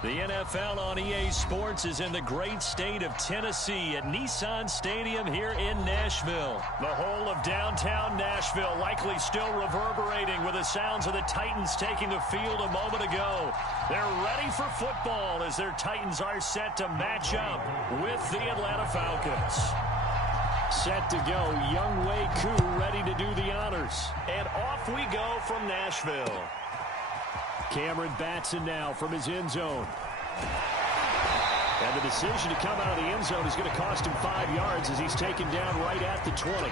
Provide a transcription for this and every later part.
The NFL on EA Sports is in the great state of Tennessee at Nissan Stadium here in Nashville. The whole of downtown Nashville likely still reverberating with the sounds of the Titans taking the field a moment ago. They're ready for football as their Titans are set to match up with the Atlanta Falcons. Set to go, Younghoe Koo ready to do the honors. And off we go from Nashville. Cameron Batson now from his end zone. And the decision to come out of the end zone is going to cost him 5 yards as he's taken down right at the 20.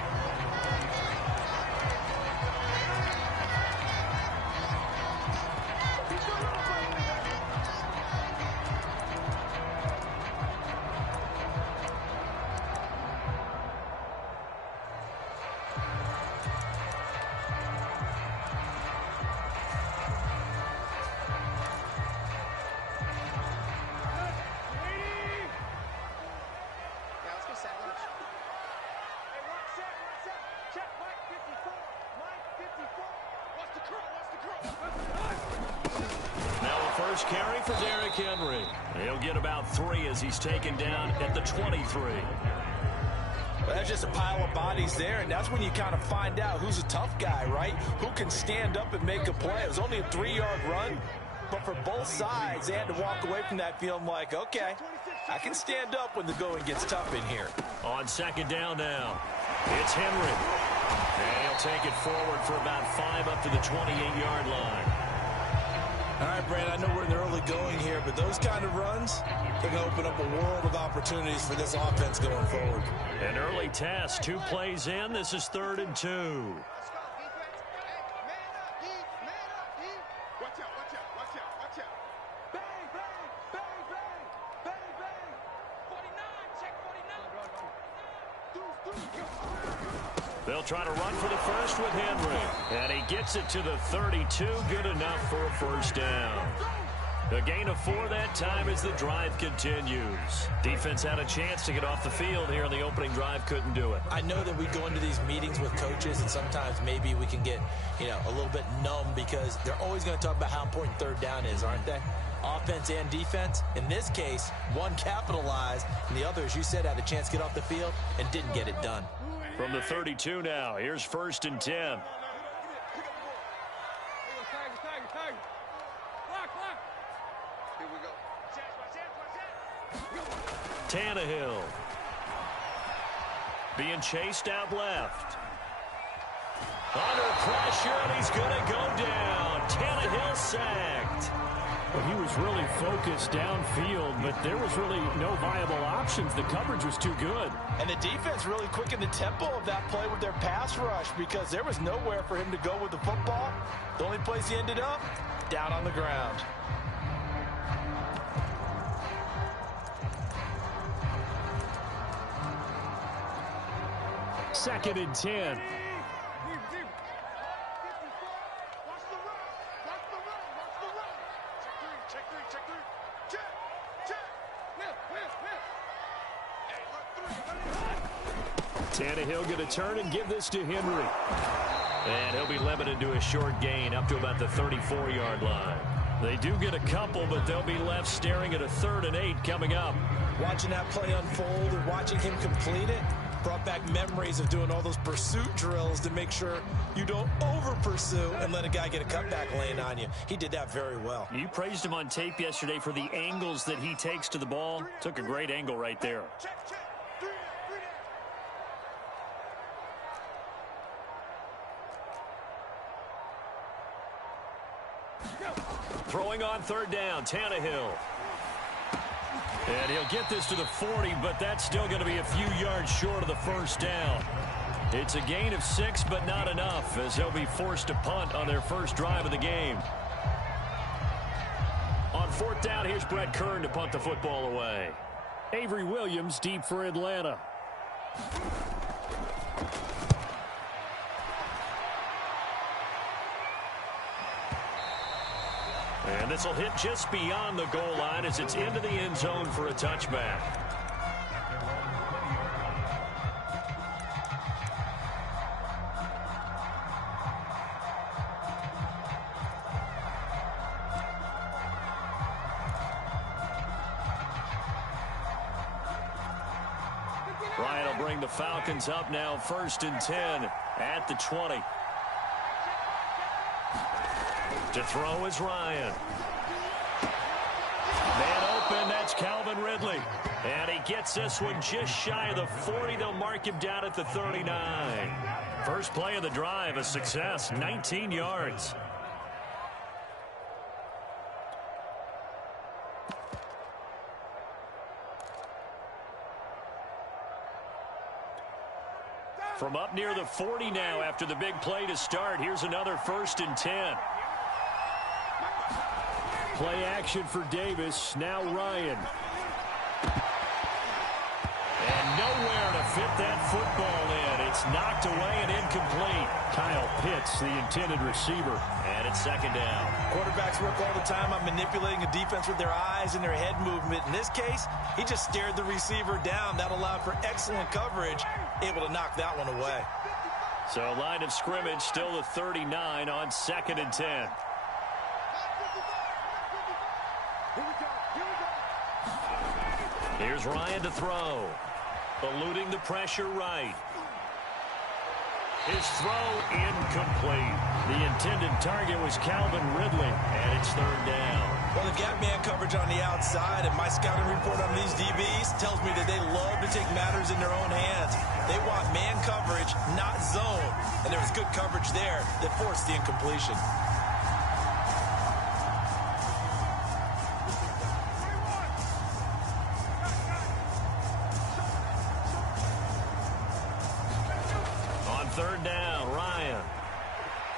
Carry for Derrick Henry. He'll get about 3 as he's taken down at the 23. Well, that's just a pile of bodies there, and that's when you kind of find out who's a tough guy, right? Who can stand up and make a play. It was only a 3-yard run, but for both sides, they had to walk away from that feeling like, okay, I can stand up when the going gets tough in here. On second down now, it's Henry. And he'll take it forward for about 5 up to the 28-yard line. All right, Brand, I know we're in the early going here, but those kind of runs, they're going to open up a world of opportunities for this offense going forward. An early test, 2 plays in. This is 3rd and 2. They'll try to run for the first with Henry. And he gets it to the 32. Good enough for a first down. A gain of 4 that time as the drive continues. Defense had a chance to get off the field here in the opening drive. Couldn't do it. I know that we go into these meetings with coaches, and sometimes maybe we can get, a little bit numb because they're always going to talk about how important third down is, aren't they? Offense and defense. In this case, one capitalized, and the other, as you said, had a chance to get off the field and didn't get it done. From the 32 now, here's 1st and 10. Tannehill being chased out left. Under pressure, and he's going to go down. Tannehill sacked. Well, he was really focused downfield, but there was really no viable options. The coverage was too good. And the defense really quickened the tempo of that play with their pass rush because there was nowhere for him to go with the football. The only place he ended up, down on the ground. Second and 10. Tannehill going to turn and give this to Henry. And he'll be limited to a short gain up to about the 34-yard line. They do get a couple, but they'll be left staring at a 3rd and 8 coming up. Watching that play unfold and watching him complete it brought back memories of doing all those pursuit drills to make sure you don't over-pursue and let a guy get a cutback lane on you. He did that very well. You praised him on tape yesterday for the angles that he takes to the ball. Took a great angle right there. Throwing on 3rd down, Tannehill. And he'll get this to the 40, but that's still going to be a few yards short of the first down. It's a gain of 6, but not enough, as they'll be forced to punt on their first drive of the game. On 4th down, here's Brett Kern to punt the football away. Avery Williams deep for Atlanta. And this will hit just beyond the goal line as it's into the end zone for a touchback. Ryan will bring the Falcons up now 1st and 10 at the 20. To throw is Ryan. Man open, that's Calvin Ridley. And he gets this one just shy of the 40. They'll mark him down at the 39. First play of the drive, a success, 19 yards. From up near the 40 now after the big play to start. Here's another 1st and 10. Play action for Davis. Now Ryan. And nowhere to fit that football in. It's knocked away and incomplete. Kyle Pitts, the intended receiver. And it's 2nd down. Quarterbacks work all the time on manipulating a defense with their eyes and their head movement. In this case, he just stared the receiver down. That allowed for excellent coverage, able to knock that one away. So line of scrimmage still the 39 on 2nd and 10. Here's Ryan to throw. Eluding the pressure right. His throw incomplete. The intended target was Calvin Ridley, and it's 3rd down. Well, they've got man coverage on the outside, and my scouting report on these DBs tells me that they love to take matters in their own hands. They want man coverage, not zone. And there was good coverage there that forced the incompletion. On 3rd down, Ryan.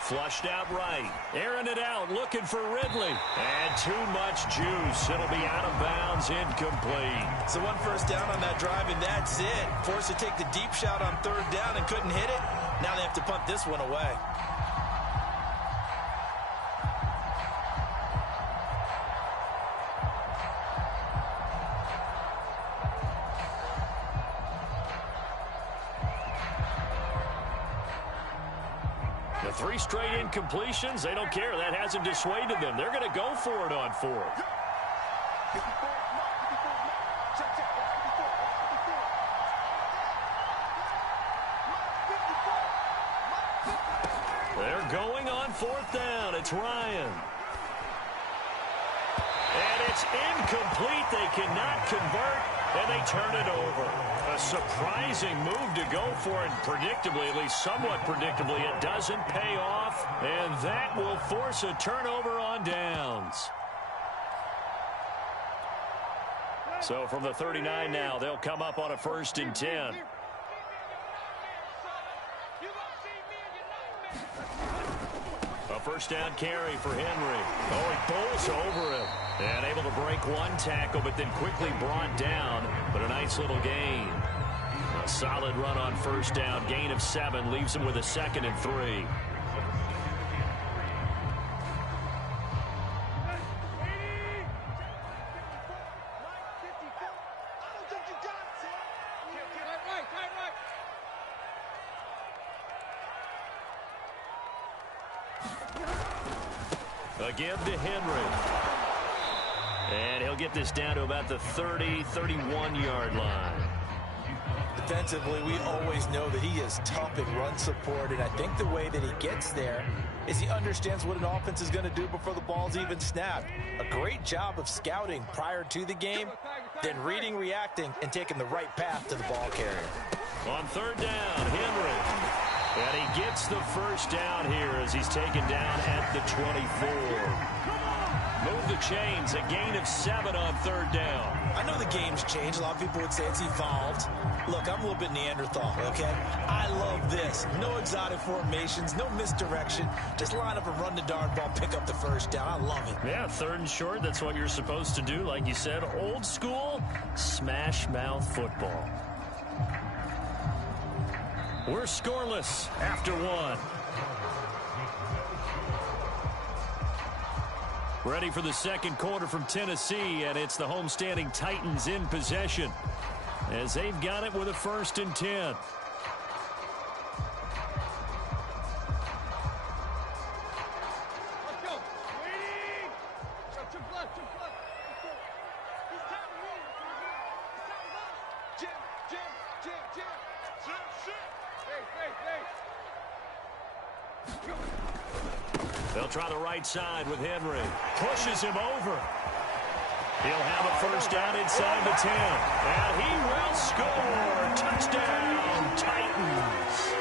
Flushed out right. Airing it out, looking for Ridley. And too much juice. It'll be out of bounds, incomplete. So 1 first down on that drive, and that's it. Forced to take the deep shot on 3rd down and couldn't hit it. Now they have to punt this one away. The 3 straight incompletions, they don't care. That hasn't dissuaded them. They're going to go for it on 4th. They're going on 4th down. It's Ryan. And it's incomplete. They cannot convert, and they turn it over. A surprising move to go for it. Predictably, at least somewhat predictably, it doesn't pay off, and that will force a turnover on downs. So from the 39 now, they'll come up on a 1st and 10. A 1st down carry for Henry. Oh, he bowls over him. And able to break 1 tackle, but then quickly brought down. But a nice little gain. A solid run on 1st down. Gain of 7 leaves him with a 2nd and 3. A give to Henry. And he'll get this down to about the 30, 31-yard line. Defensively, we always know that he is tough in run support, and I think the way that he gets there is he understands what an offense is going to do before the ball's even snapped. A great job of scouting prior to the game, then reading, reacting, and taking the right path to the ball carrier. On 3rd down, Henry. And he gets the 1st down here as he's taken down at the 24. Move the chains, a gain of 7 on 3rd down. I know the game's changed. A lot of people would say it's evolved. Look, I'm a little bit Neanderthal, okay? I love this. No exotic formations, no misdirection. Just line up and run the darn ball, pick up the 1st down. I love it. Yeah, 3rd and short, that's what you're supposed to do. Like you said, old school, smash mouth football. We're scoreless after 1. Ready for the 2nd quarter from Tennessee, and it's the homestanding Titans in possession as they've got it with a 1st and 10. They'll try the right side with Henry. Pushes him over. He'll have a first down inside the 10. And he will score. Touchdown, Titans.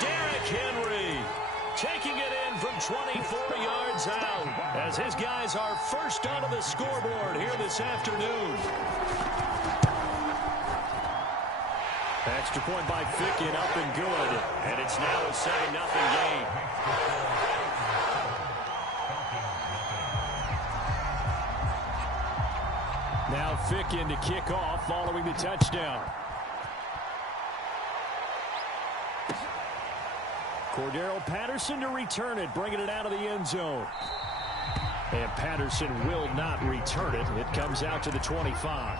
Derrick Henry taking it in from 24 yards out as his guys are first onto the scoreboard here this afternoon. Extra point by Ficken, up and good. And it's now a 7-0 game. Now Ficken to kick off following the touchdown. Cordero Patterson to return it, bringing it out of the end zone. And Patterson will not return it. It comes out to the 25.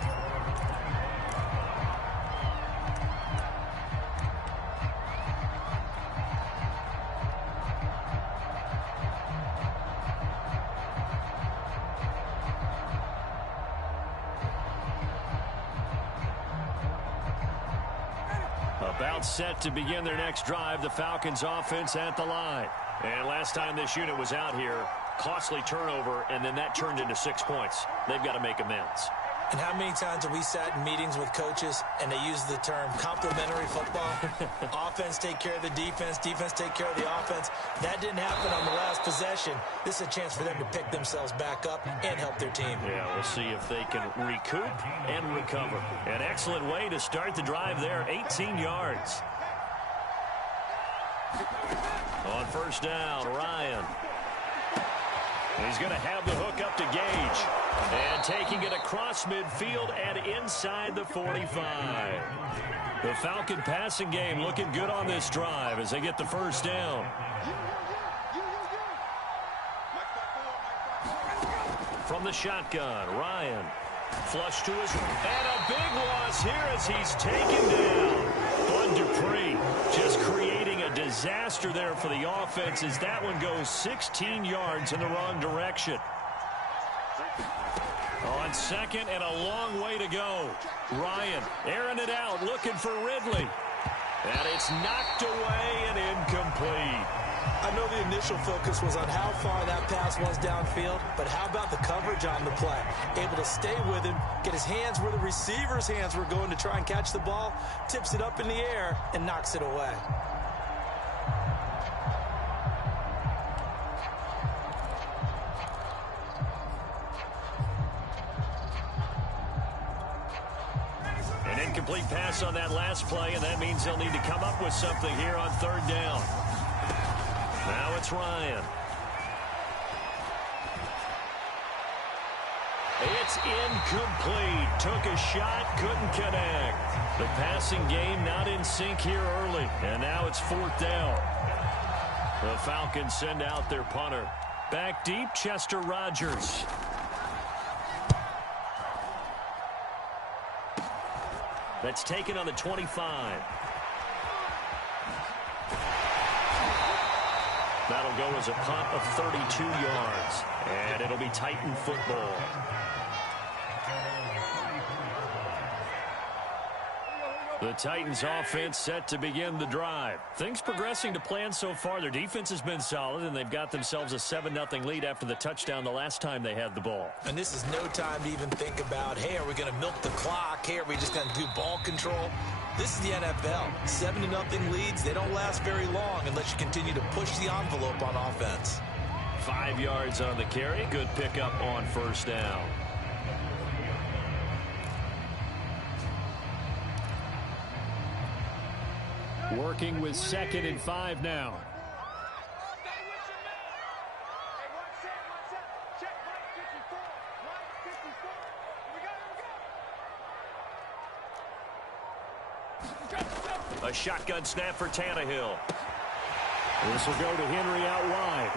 About set to begin their next drive, the Falcons offense at the line. And last time this unit was out here, costly turnover, and then that turned into 6 points. They've got to make amends. And how many times have we sat in meetings with coaches and they use the term complementary football? Offense take care of the defense, defense take care of the offense. That didn't happen on the last possession. This is a chance for them to pick themselves back up and help their team. Yeah, we'll see if they can recoup and recover. An excellent way to start the drive there, 18 yards. On first down, Ryan. He's going to have the hook up to Gage. And taking it across midfield and inside the 45. The Falcon passing game looking good on this drive as they get the first down. From the shotgun, Ryan. Flush to his... And a big loss here as he's taken down. Bud Dupree just creating a disaster there for the offense as that one goes 16 yards in the wrong direction. On second and a long way to go. Ryan airing it out, looking for Ridley. And it's knocked away and incomplete. I know the initial focus was on how far that pass was downfield, but how about the coverage on the play? Able to stay with him, get his hands where the receiver's hands were going to try and catch the ball, tips it up in the air, and knocks it away. An incomplete pass on that last play, and that means they'll need to come up with something here on third down. Now it's Ryan. It's incomplete. Took a shot, couldn't connect. The passing game not in sync here early, and now it's fourth down. The Falcons send out their punter. Back deep, Chester Rogers. That's taken on the 25. That'll go as a punt of 32 yards. And it'll be Titan football. The Titans offense set to begin the drive. Things progressing to plan so far. Their defense has been solid, and they've got themselves a 7-0 lead after the touchdown the last time they had the ball. And this is no time to even think about, hey, are we going to milk the clock? Hey, are we just going to do ball control? This is the NFL. 7-0 leads, they don't last very long unless you continue to push the envelope on offense. 5 yards on the carry. Good pickup on first down. Working with 2nd and 5 now. A shotgun snap for Tannehill. This will go to Henry out wide.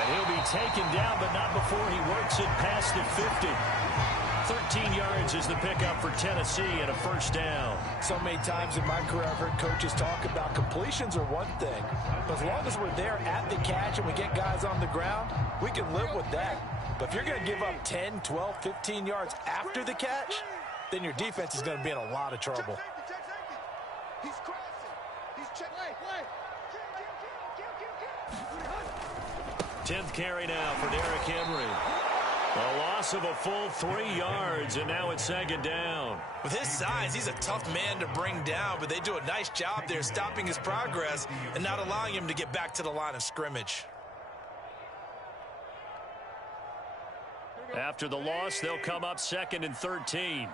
And he'll be taken down, but not before he works it past the 50. 13 yards is the pickup for Tennessee and a first down. So many times in my career I've heard coaches talk about completions are one thing. But as long as we're there at the catch and we get guys on the ground, we can live with that. But if you're going to give up 10, 12, 15 yards after the catch, then your defense is going to be in a lot of trouble. He's crossing. He's checking. Play. 10th carry now for Derrick Henry. A loss of a full 3 yards, and now it's second down. With his size, he's a tough man to bring down, but they do a nice job there stopping his progress and not allowing him to get back to the line of scrimmage. After the loss, they'll come up 2nd and 13.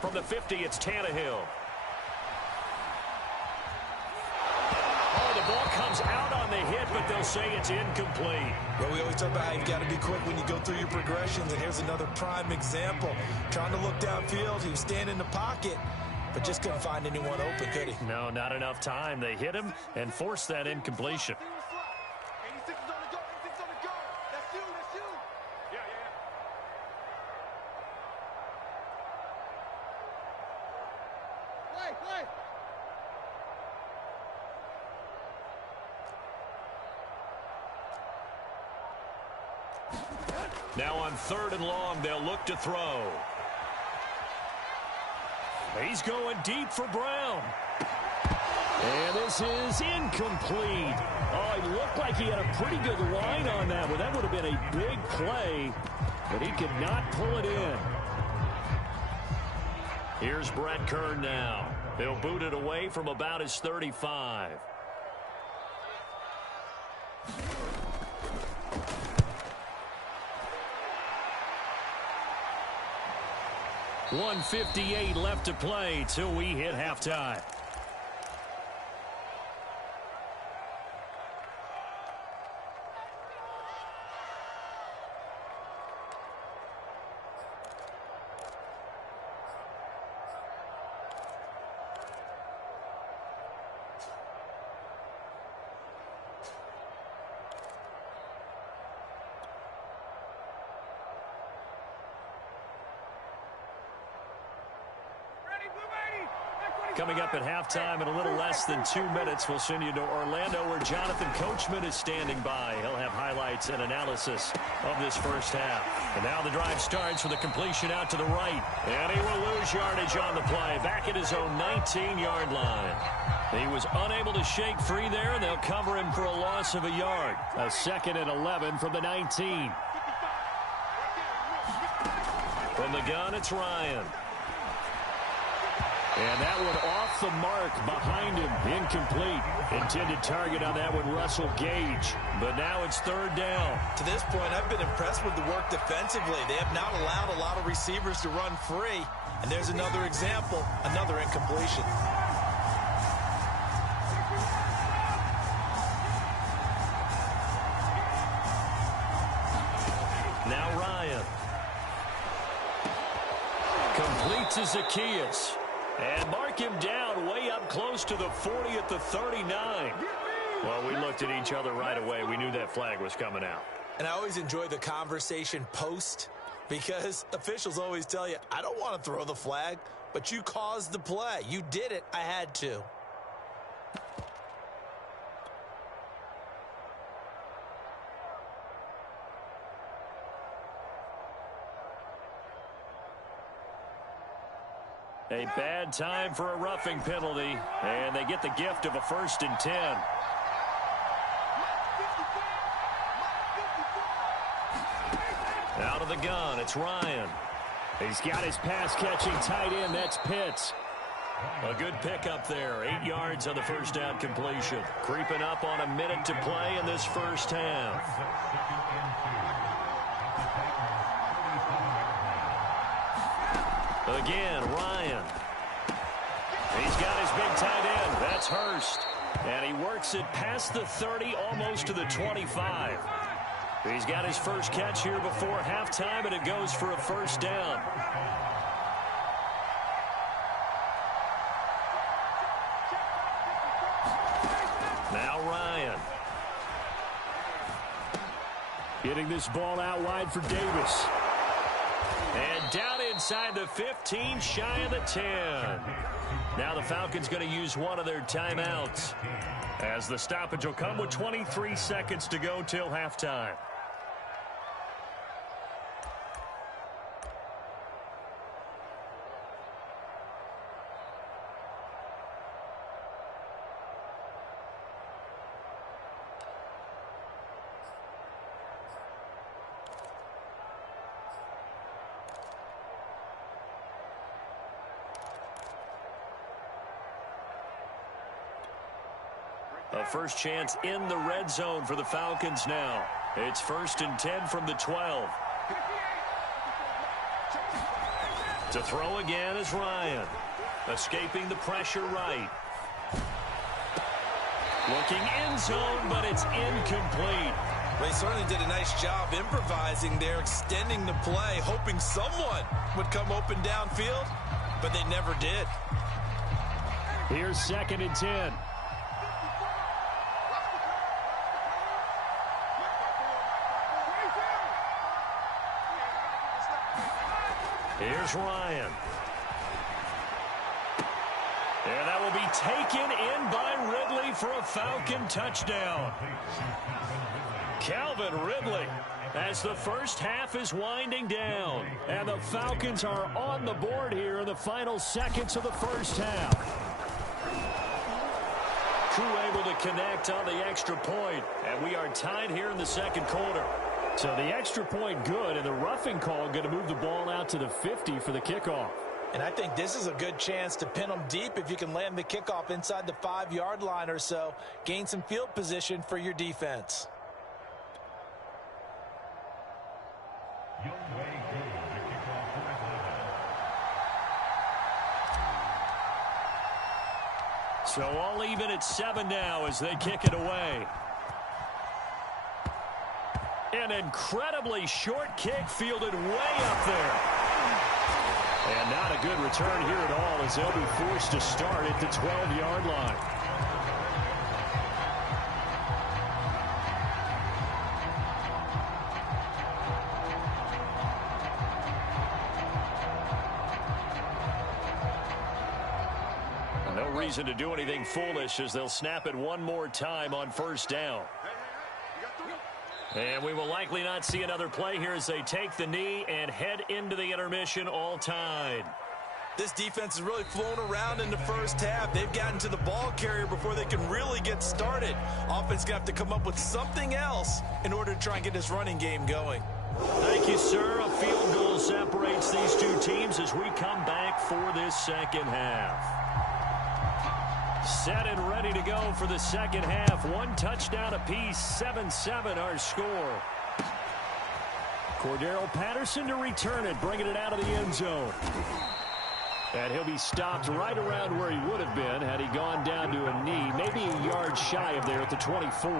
From the 50, it's Tannehill. Oh, the ball comes out on the hit, but they'll say it's incomplete. Well, we always talk about how you've got to be quick when you go through your progressions, and here's another prime example. Trying to look downfield, he was standing in the pocket, but just couldn't find anyone open, could he? No, not enough time. They hit him and forced that incompletion. 86 is on the go. 86 on the go. That's you. Yeah. Play. Now on 3rd and long, they'll look to throw. He's going deep for Brown. And this is incomplete. Oh, it looked like he had a pretty good line on that one. That would have been a big play, but he could not pull it in. Here's Brett Kern now. He'll boot it away from about his 35. .158 left to play till we hit halftime. Coming up at halftime in a little less than 2 minutes, we'll send you to Orlando where Jonathan Coachman is standing by. He'll have highlights and analysis of this first half. And now the drive starts with a completion out to the right. And he will lose yardage on the play, back at his own 19-yard line. He was unable to shake free there, and they'll cover him for a loss of a yard. A 2nd and 11 from the 19. From the gun, it's Ryan. And that one off the mark behind him. Incomplete. Intended target on that one, Russell Gage. But now it's 3rd down. To this point, I've been impressed with the work defensively. They have not allowed a lot of receivers to run free. And there's another example, another incompletion. Now Ryan. Complete to Zacchaeus. And mark him down way up close to the 40 at the 39. Well, we looked at each other right away. We knew that flag was coming out. And I always enjoy the conversation post because officials always tell you, I don't want to throw the flag, but you caused the play. You did it. I had to. A bad time for a roughing penalty, and they get the gift of a 1st and 10. Out of the gun, it's Ryan. He's got his pass-catching tight end, that's Pitts. A good pickup there, 8 yards on the first down completion. Creeping up on a minute to play in this first half. Again, Ryan. He's got his big tight end. That's Hurst. And he works it past the 30, almost to the 25. He's got his first catch here before halftime, and it goes for a 1st down. Now Ryan. Getting this ball out wide for Davis. And down inside the 15, shy of the 10. Now the Falcons going to use one of their timeouts. As the stoppage will come with 23 seconds to go till halftime. A first chance in the red zone for the Falcons now. It's 1st and 10 from the 12. To throw again is Ryan. Escaping the pressure right. Looking end zone, but it's incomplete. They certainly did a nice job improvising there, extending the play, hoping someone would come open downfield, but they never did. Here's 2nd and 10. Here's Ryan. And that will be taken in by Ridley for a Falcon touchdown. Calvin Ridley, as the first half is winding down. And the Falcons are on the board here in the final seconds of the first half. Crew able to connect on the extra point, and we are tied here in the second quarter. So the extra point good, and the roughing call going to move the ball out to the 50 for the kickoff. And I think this is a good chance to pin them deep if you can land the kickoff inside the 5-yard line or so. Gain some field position for your defense. So all even at 7 now as they kick it away. An incredibly short kick fielded way up there. And not a good return here at all as they'll be forced to start at the 12-yard line. No reason to do anything foolish as they'll snap it one more time on 1st down. And we will likely not see another play here as they take the knee and head into the intermission all tied. This defense has really flown around in the first half. They've gotten to the ball carrier before they can really get started. Offense going to have to come up with something else in order to try and get this running game going. Thank you, sir. A field goal separates these two teams as we come back for this second half. Set and ready to go for the second half. One touchdown apiece, 7-7 our score. Cordero Patterson to return it, bringing it out of the end zone. And he'll be stopped right around where he would have been had he gone down to a knee, maybe a yard shy of there at the 24.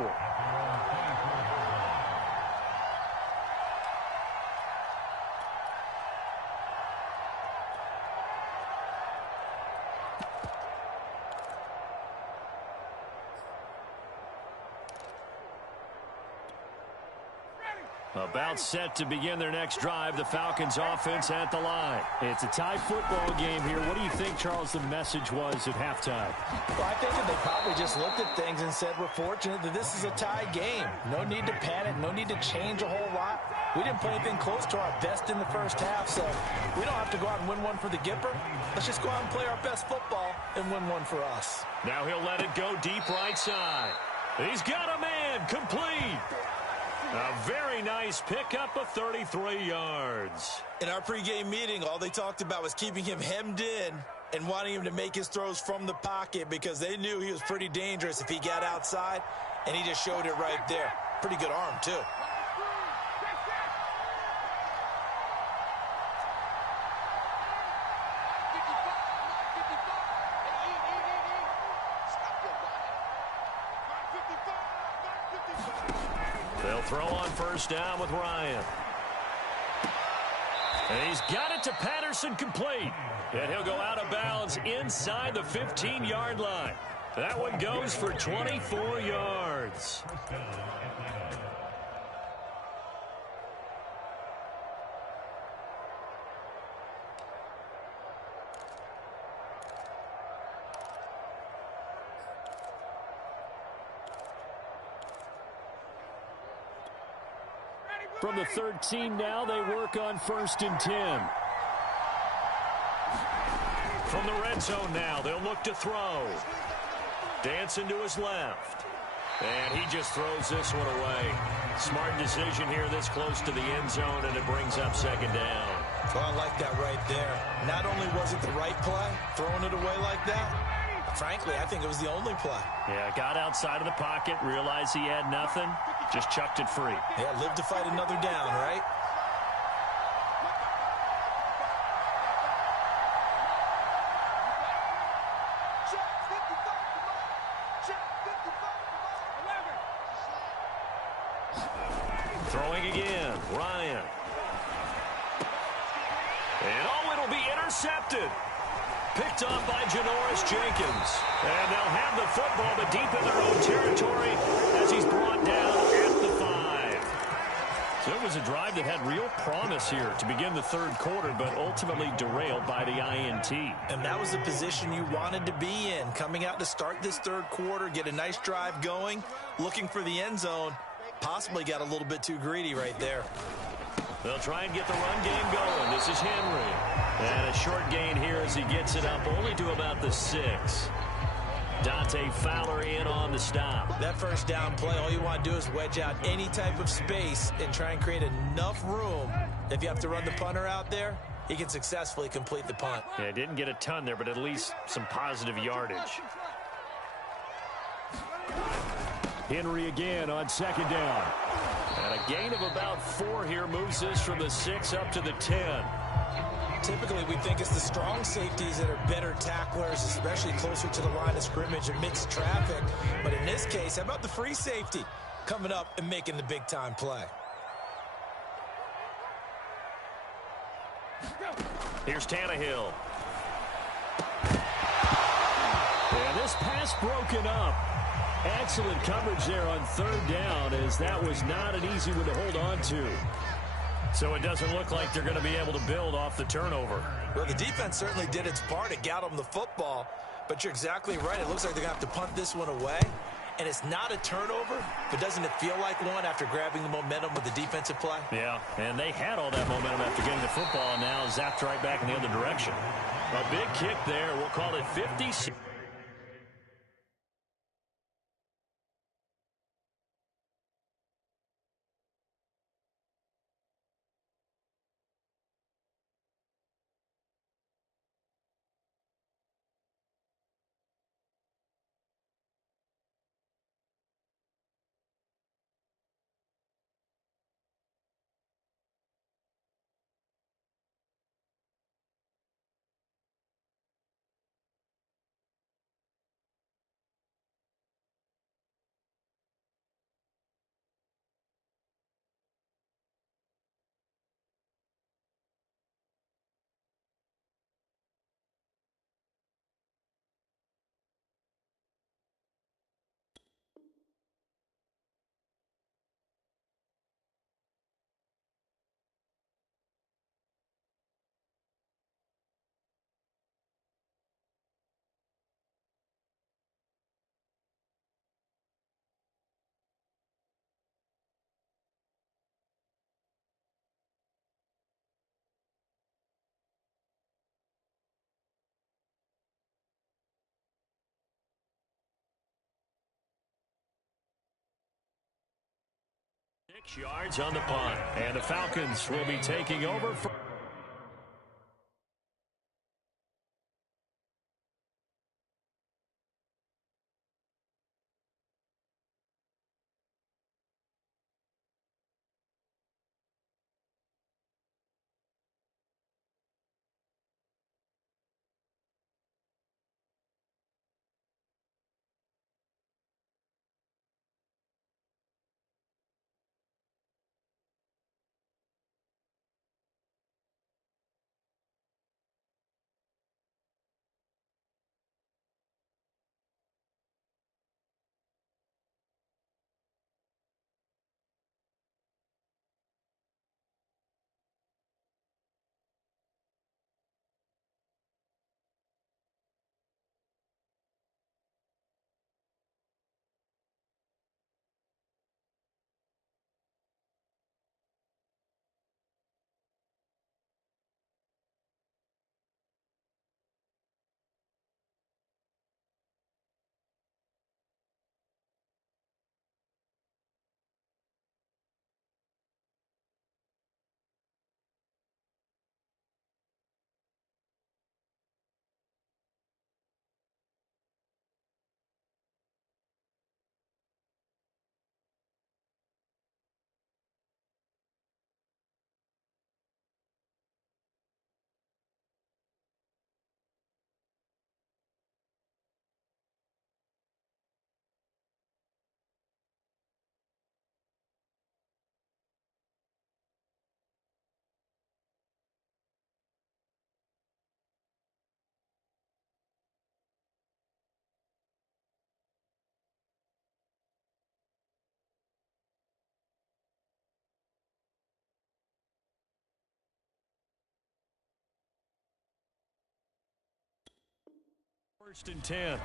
About set to begin their next drive, the Falcons offense at the line. It's a tie football game here. What do you think, Charles, the message was at halftime? Well, I think that they probably just looked at things and said, we're fortunate that this is a tie game. No need to panic, no need to change a whole lot. We didn't play anything close to our best in the first half, so we don't have to go out and win one for the Gipper. Let's just go out and play our best football and win one for us. Now he'll let it go deep right side. He's got a man, complete. A very nice pickup of 33 yards. In our pregame meeting, all they talked about was keeping him hemmed in and wanting him to make his throws from the pocket because they knew he was pretty dangerous if he got outside, and he just showed it right there. Pretty good arm, too. They'll throw on 1st down with Ryan. And he's got it to Patterson, complete. And he'll go out of bounds inside the 15-yard line. That one goes for 24 yards. From the 13 now, they work on 1st and 10. From the red zone now, they'll look to throw. Dancing to his left. And he just throws this one away. Smart decision here this close to the end zone, and it brings up 2nd down. Well, I like that right there. Not only was it the right play, throwing it away like that, frankly, I think it was the only play. Yeah, got outside of the pocket, realized he had nothing, just chucked it free. Yeah, live to fight another down, right? Throwing again, Ryan. And it'll be intercepted. Picked off by Janoris Jenkins. And they'll have the football, but deep in their own territory as he's brought down at the 5. So it was a drive that had real promise here to begin the 3rd quarter, but ultimately derailed by the INT. And that was the position you wanted to be in. Coming out to start this 3rd quarter, get a nice drive going, looking for the end zone. Possibly got a little bit too greedy right there. They'll try and get the run game going. This is Henry. And a short gain here as he gets it up only to about the 6. Dante Fowler in on the stop. That 1st down play, all you want to do is wedge out any type of space and try and create enough room. If you have to run the punter out there, he can successfully complete the punt. Yeah, didn't get a ton there, but at least some positive yardage. Henry again on 2nd down. And a gain of about 4 here moves this from the 6 up to the 10. Typically, we think it's the strong safeties that are better tacklers, especially closer to the line of scrimmage amidst traffic. But in this case, how about the free safety coming up and making the big-time play? Here's Tannehill. And this pass broken up. Excellent coverage there on 3rd down, as that was not an easy one to hold on to. So it doesn't look like they're going to be able to build off the turnover. Well, the defense certainly did its part to get them the football, but you're exactly right. It looks like they're going to have to punt this one away, and it's not a turnover, but doesn't it feel like one after grabbing the momentum with the defensive play? Yeah, and they had all that momentum after getting the football, and now zapped right back in the other direction. A big kick there. We'll call it 50. Yards on the punt, and the Falcons will be taking over for First and 10.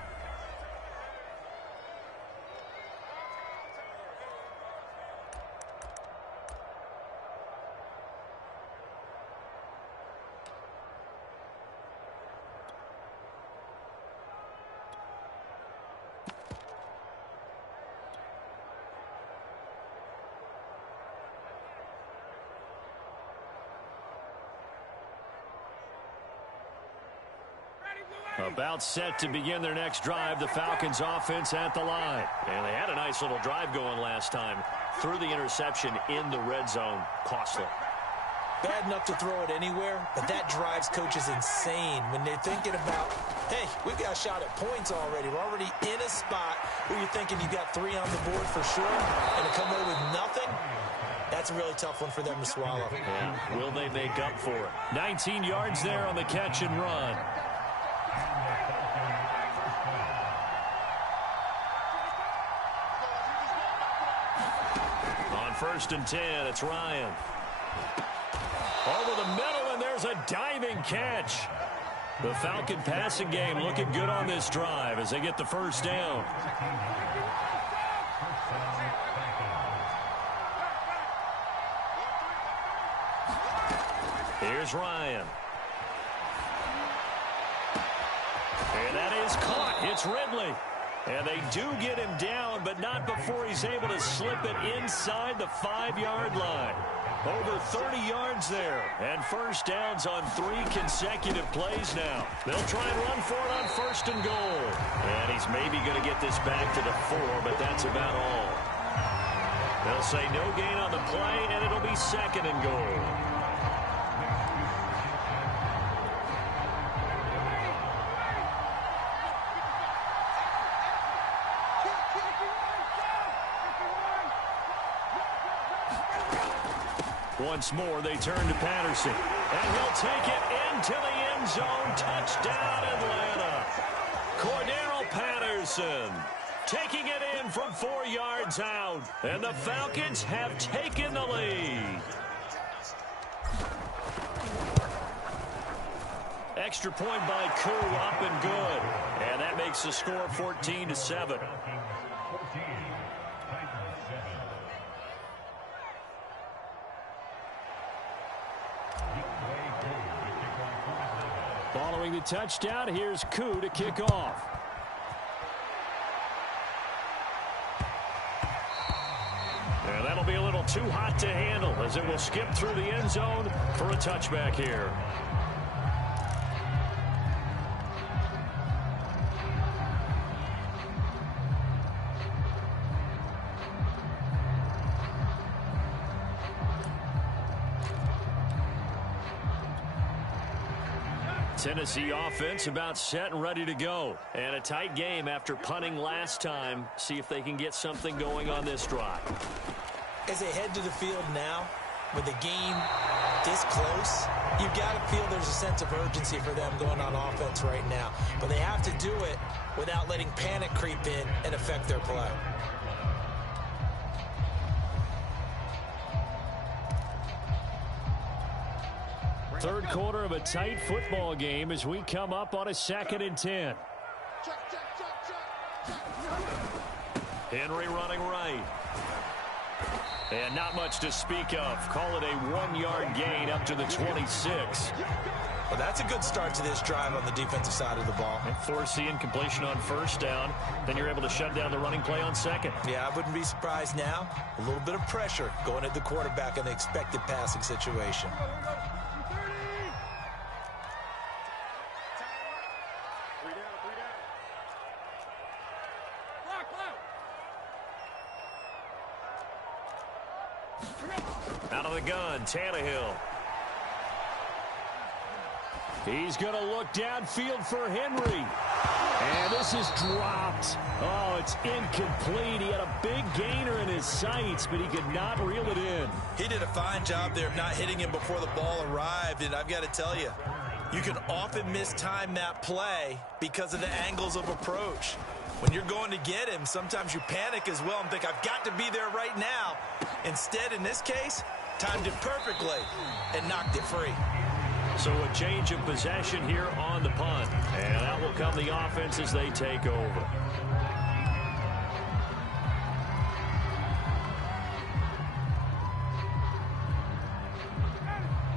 About set to begin their next drive, the Falcons offense at the line. And they had a nice little drive going last time. Threw the interception in the red zone. Costly. Bad enough to throw it anywhere, but that drives coaches insane when they're thinking about, hey, we've got a shot at points already. We're already in a spot where you're thinking you've got 3 on the board for sure, and to come away with nothing, that's a really tough one for them to swallow. Yeah. Will they make up for it? 19 yards there on the catch and run. On first and 10, it's Ryan. Over the middle, and there's a diving catch. The Falcon passing game looking good on this drive as they get the first down. Here's Ryan. And that is caught. It's Ridley. And they do get him down, but not before he's able to slip it inside the 5-yard line. Over 30 yards there. And first downs on 3 consecutive plays now. They'll try and run for it on first and goal. And he's maybe going to get this back to the 4, but that's about all. They'll say no gain on the play, and it'll be second and goal. Once more, they turn to Patterson. And he'll take it into the end zone. Touchdown, Atlanta. Cordero Patterson taking it in from 4 yards out. And the Falcons have taken the lead. Extra point by Koo, up and good. And that makes the score 14-7. Following the touchdown, here's Koo to kick off. And that'll be a little too hot to handle as it will skip through the end zone for a touchback here. Tennessee offense about set and ready to go. And a tight game after punting last time. See if they can get something going on this drive. As they head to the field now, with the game this close, you've got to feel there's a sense of urgency for them going on offense right now. But they have to do it without letting panic creep in and affect their play. Third quarter of a tight football game as we come up on a 2nd and 10. Henry running right. And not much to speak of. Call it a 1-yard gain up to the 26. Well, that's a good start to this drive on the defensive side of the ball. And force the incompletion on first down. Then you're able to shut down the running play on second. Yeah, I wouldn't be surprised now. A little bit of pressure going at the quarterback in the expected passing situation. Out of the gun, Tannehill. He's going to look downfield for Henry. And this is dropped. Oh, it's incomplete. He had a big gainer in his sights, but he could not reel it in. He did a fine job there of not hitting him before the ball arrived, and I've got to tell you, you can often mistime that play because of the angles of approach. When you're going to get him, sometimes you panic as well and think, I've got to be there right now. Instead, in this case, timed it perfectly and knocked it free. So a change of possession here on the punt. And out will come the offense as they take over.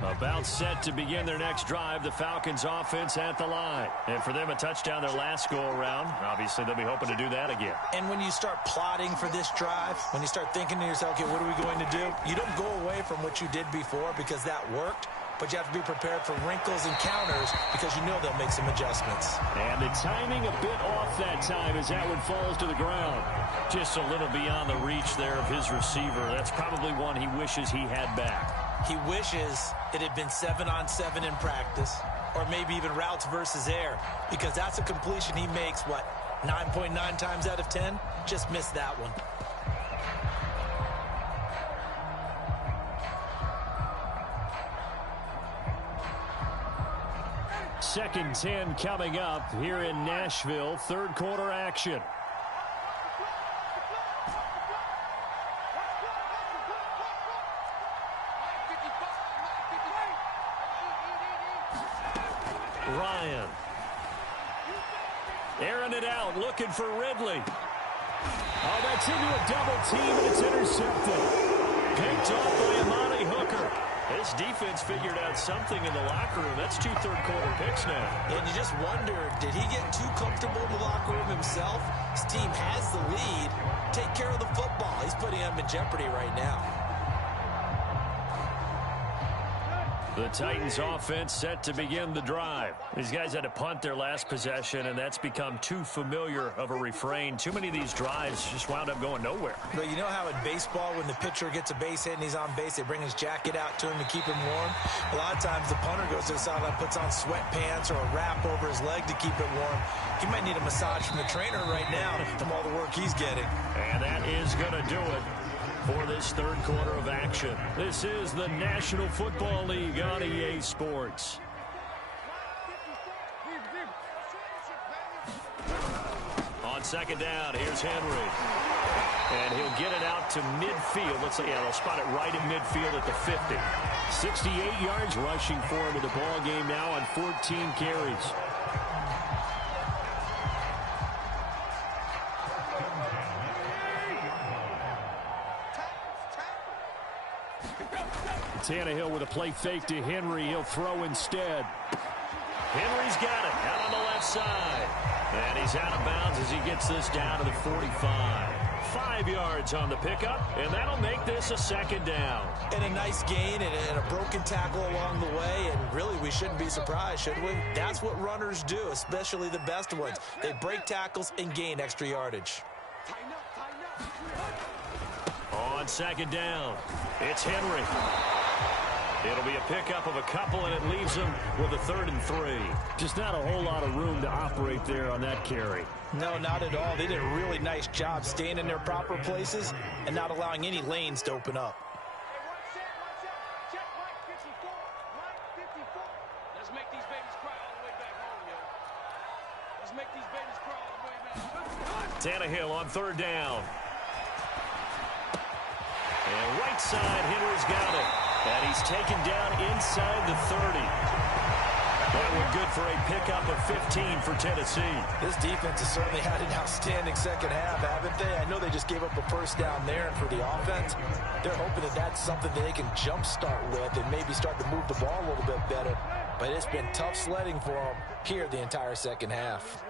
About set to begin their next drive, the Falcons offense at the line. And for them, a touchdown their last go-around. Obviously, they'll be hoping to do that again. And when you start plotting for this drive, when you start thinking to yourself, okay, what are we going to do? You don't go away from what you did before because that worked, but you have to be prepared for wrinkles and counters because you know they'll make some adjustments. And the timing a bit off that time as that one falls to the ground. Just a little beyond the reach there of his receiver. That's probably one he wishes he had back. He wishes it had been 7-on-7 in practice, or maybe even routes versus air, because that's a completion he makes, 9.9 times out of 10? Just missed that one. Second 10 coming up here in Nashville. Third quarter action. Ryan. Airing it out, looking for Ridley. Oh, that's into a double team, and it's intercepted. Picked off by Amani Hooker. This defense figured out something in the locker room. That's 2 third-quarter picks now. And you just wonder, did he get too comfortable in the locker room himself? His team has the lead. Take care of the football. He's putting them in jeopardy right now. The Titans offense set to begin the drive. These guys had to punt their last possession, and that's become too familiar of a refrain. Too many of these drives just wound up going nowhere. But you know how in baseball, when the pitcher gets a base hit and he's on base, they bring his jacket out to him to keep him warm? A lot of times the punter goes to the sideline, puts on sweatpants or a wrap over his leg to keep it warm. He might need a massage from the trainer right now from all the work he's getting. And that is going to do it for this third quarter of action. This is the National Football League on EA Sports. On second down, here's Henry. And he'll get it out to midfield. Let's say, they'll spot it right in midfield at the 50. 68 yards rushing for him in the ball game now on 14 carries. Tannehill with a play fake to Henry. He'll throw instead. Henry's got it out on the left side. And he's out of bounds as he gets this down to the 45. 5 yards on the pickup, and that'll make this a second down. And a nice gain and a broken tackle along the way, and really we shouldn't be surprised, should we? That's what runners do, especially the best ones. They break tackles and gain extra yardage. On second down, it's Henry. It'll be a pickup of a couple, and it leaves them with a 3rd and 3. Just not a whole lot of room to operate there on that carry. No, not at all. They did a really nice job staying in their proper places and not allowing any lanes to open up. Let's make these babies cry all the way back home, yo. Let's make these babies cry all the way back home. Tannehill on 3rd down. And right side, Henry's got it. And he's taken down inside the 30. That one good for a pickup of 15 for Tennessee. This defense has certainly had an outstanding second half, haven't they? I know they just gave up a first down there, and for the offense, they're hoping that that's something that they can jumpstart with and maybe start to move the ball a little bit better. But it's been tough sledding for them here the entire second half.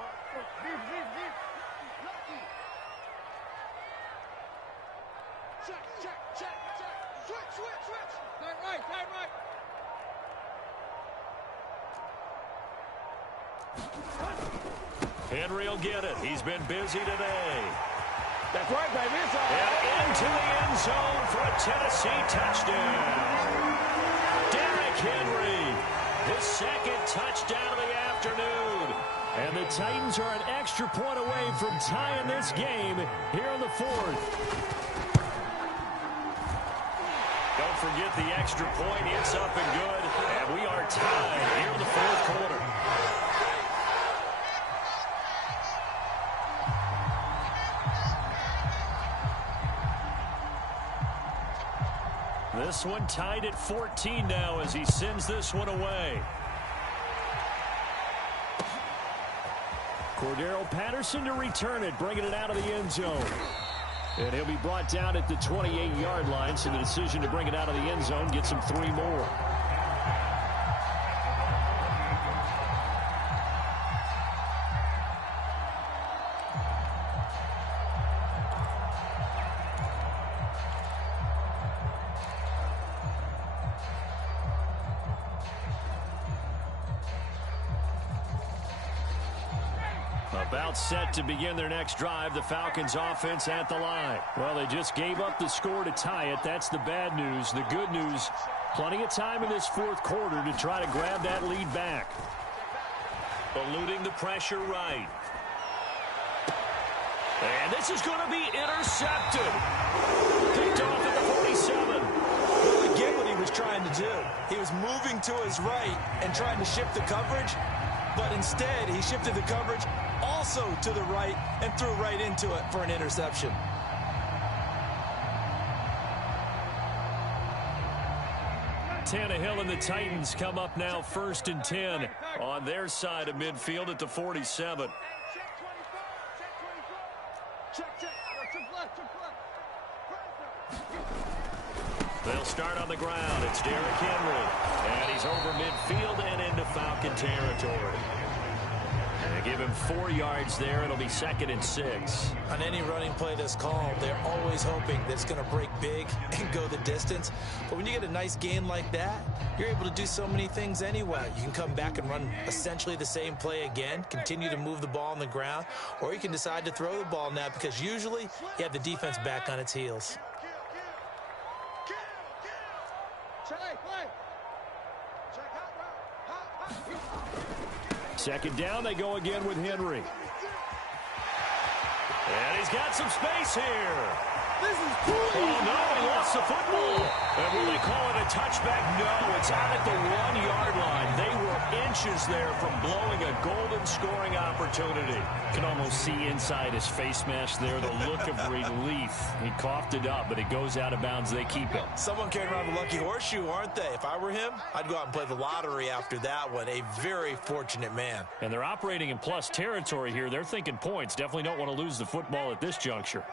Henry will get it. He's been busy today. That's right, baby. And into the end zone for a Tennessee touchdown. Derrick Henry, his 2nd touchdown of the afternoon. And the Titans are an extra point away from tying this game here in the 4th. Don't forget the extra point. It's up and good. And we are tied here in the 4th quarter. This one tied at 14 now as he sends this one away. Cordero Patterson to return it, bringing it out of the end zone. And he'll be brought down at the 28-yard line, so the decision to bring it out of the end zone gets him 3 more. About set to begin their next drive, the Falcons offense at the line. Well, they just gave up the score to tie it. That's the bad news. The good news, plenty of time in this fourth quarter to try to grab that lead back. Eluding the pressure right. And this is going to be intercepted. Picked off at the 47. Well, I get what he was trying to do. He was moving to his right and trying to shift the coverage, but instead he shifted the coverage also to the right and threw right into it for an interception. Tannehill and the Titans come up now 1st and 10 on their side of midfield at the 47. They'll start on the ground. It's Derrick Henry. And he's over midfield and into Falcon territory. And they give him 4 yards there. It'll be 2nd and 6. On any running play that's called, they're always hoping that it's going to break big and go the distance. But when you get a nice gain like that, you're able to do so many things anyway. You can come back and run essentially the same play again, continue to move the ball on the ground, or you can decide to throw the ball now because usually you have the defense back on its heels. Second down, they go again with Henry. And he's got some space here. This is cool. Oh, no, he lost the football. And will they call it a touchback? No, it's out at the 1-yard line. They were inches there from blowing a golden scoring opportunity. You can almost see inside his face mask there the look of relief. He coughed it up, but it goes out of bounds. They keep it. Someone carrying around the lucky horseshoe, aren't they? If I were him, I'd go out and play the lottery after that one. A very fortunate man. And they're operating in plus territory here. They're thinking points. Definitely don't want to lose the football at this juncture.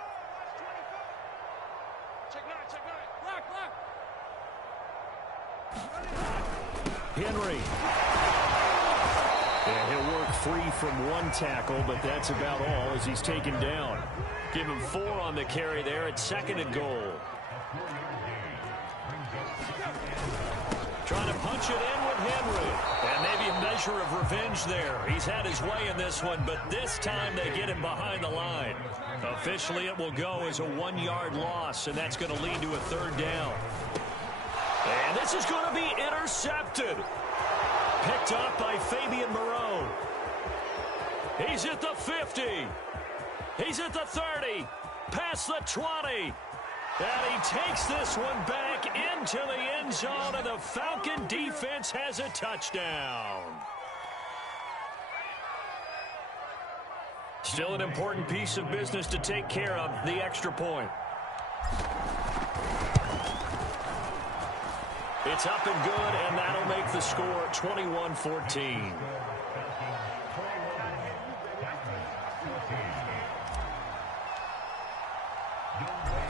Henry. Yeah, he'll work free from one tackle, but that's about all as he's taken down. Give him 4 on the carry there at 2nd and goal. Trying to punch it in with Henry. And maybe a measure of revenge there. He's had his way in this one, but this time they get him behind the line. Officially, it will go as a 1-yard loss, and that's going to lead to a 3rd down. And this is going to be intercepted. Picked up by Fabian Moreau. He's at the 50. He's at the 30. Past the 20. And he takes this one back into the end zone, and the Falcon defense has a touchdown. Still an important piece of business to take care of, the extra point. It's up and good, and that'll make the score 21-14.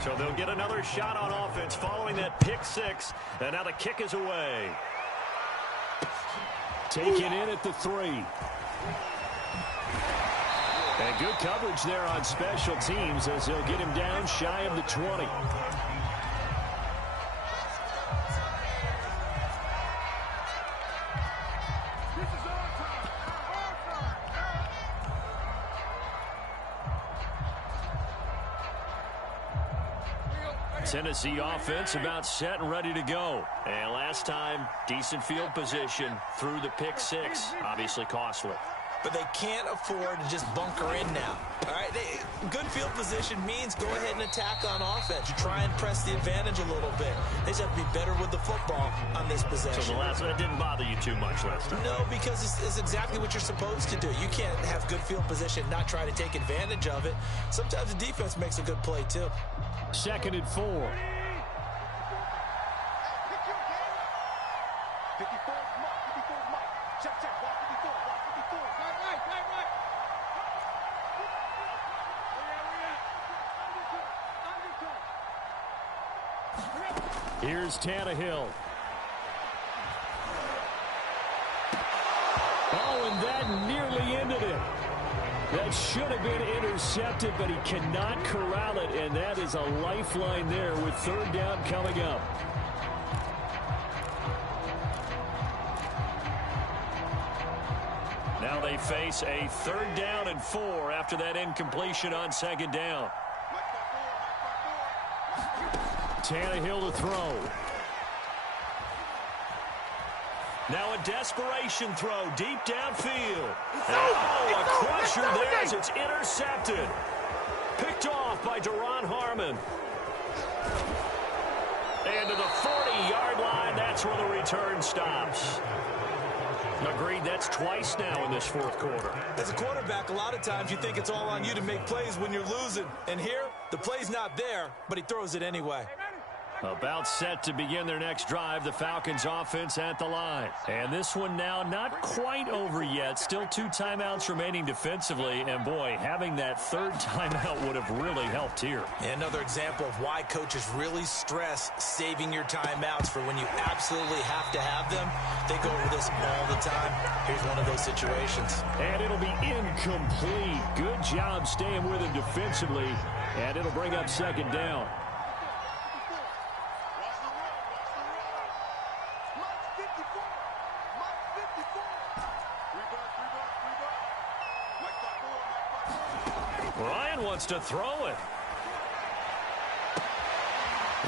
So they'll get another shot on offense following that pick 6, and now the kick is away. Taken in at the 3. And good coverage there on special teams as they'll get him down shy of the 20. Tennessee offense about set and ready to go. And last time, decent field position through the pick 6. Obviously costly. But they can't afford to just bunker in now. All right, good field position means go ahead and attack on offense. You try and press the advantage a little bit. They just have to be better with the football on this possession. So the last one, it didn't bother you too much last time? No, because it's exactly what you're supposed to do. You can't have good field position and not try to take advantage of it. Sometimes the defense makes a good play, too. 2nd and 4. Here's Tannehill. Oh, and that nearly ended it. That should have been intercepted, but he cannot corral it, and that is a lifeline there with third down coming up. Now they face a 3rd down and 4 after that incompletion on 2nd down. Tannehill to throw. Now a desperation throw deep downfield. Oh, a crusher there as it's intercepted. Picked off by Duron Harmon. And to the 40-yard line, that's where the return stops. Agreed, that's twice now in this 4th quarter. As a quarterback, a lot of times you think it's all on you to make plays when you're losing. And here, the play's not there, but he throws it anyway. About set to begin their next drive, the Falcons offense at the line. And this one now not quite over yet. Still 2 timeouts remaining defensively. And, boy, having that 3rd timeout would have really helped here. And another example of why coaches really stress saving your timeouts for when you absolutely have to have them. They go over this all the time. Here's one of those situations. And it'll be incomplete. Good job staying with him defensively. And it'll bring up 2nd down. Ryan wants to throw it.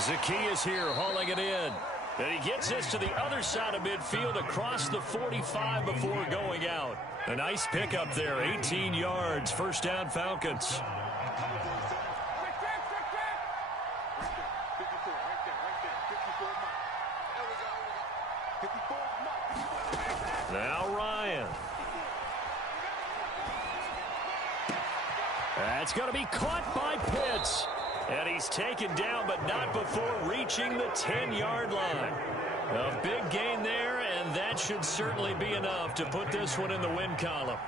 Zacchaeus here hauling it in. And he gets this to the other side of midfield across the 45 before going out. A nice pickup there, 18 yards, 1st down Falcons. Now Ryan. That's going to be caught by Pitts. And he's taken down, but not before reaching the 10-yard line. A big gain there, and that should certainly be enough to put this one in the win column.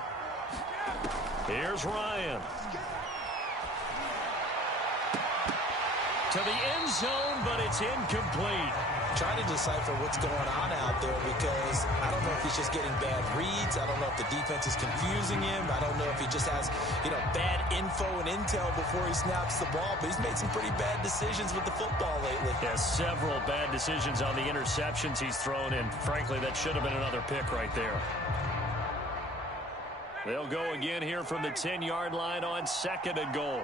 Here's Ryan. To the end zone, but it's incomplete. Trying to decipher what's going on out there because I don't know if he's just getting bad reads. I don't know if the defense is confusing him. I don't know if he just has, bad info and intel before he snaps the ball. But he's made some pretty bad decisions with the football lately. Yeah, several bad decisions on the interceptions he's thrown in. Frankly, that should have been another pick right there. They'll go again here from the 10-yard line on 2nd and goal.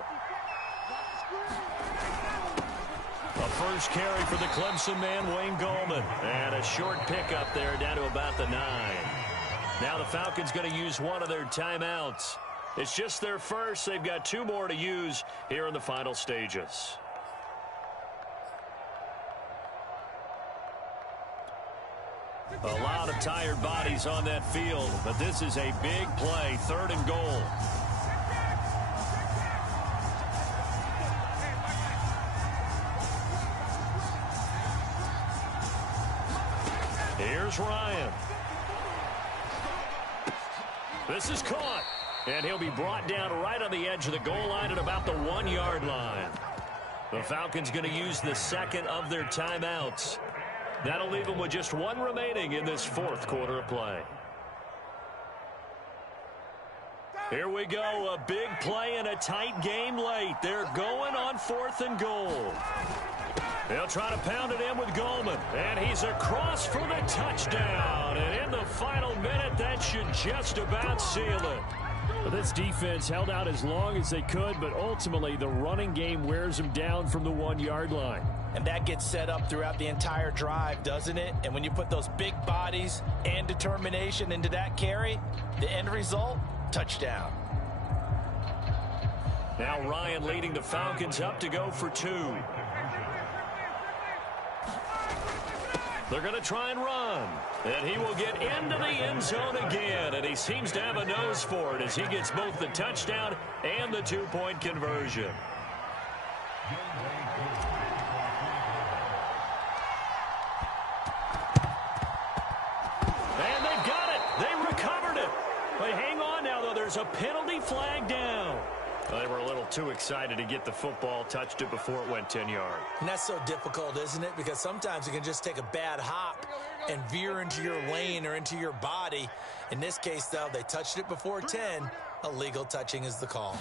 A first carry for the Clemson man, Wayne Gallman. And a short pickup there down to about the 9. Now the Falcons going to use one of their timeouts. It's just their first. They've got 2 more to use here in the final stages. A lot of tired bodies on that field, but this is a big play, 3rd and goal. Here's Ryan. This is caught. And he'll be brought down right on the edge of the goal line at about the 1-yard line. The Falcons going to use the 2nd of their timeouts. That'll leave them with just 1 remaining in this 4th quarter of play. Here we go. A big play in a tight game late. They're going on 4th and goal. They'll try to pound it in with Gallman. And he's across for the touchdown. And in the final minute, that should just about seal it. But this defense held out as long as they could, but ultimately the running game wears them down from the 1-yard line. And that gets set up throughout the entire drive, doesn't it? And when you put those big bodies and determination into that carry, the end result, touchdown. Now Ryan leading the Falcons up to go for 2. They're going to try and run. And he will get into the end zone again. And he seems to have a nose for it as he gets both the touchdown and the 2-point conversion. And they've got it. They recovered it. But hang on now, though. There's a penalty flag down. Well, they were a little too excited to get the football, touched it before it went 10 yards. And that's so difficult, isn't it? Because sometimes you can just take a bad hop and veer into your lane or into your body. In this case, though, they touched it before 10. Illegal touching is the call.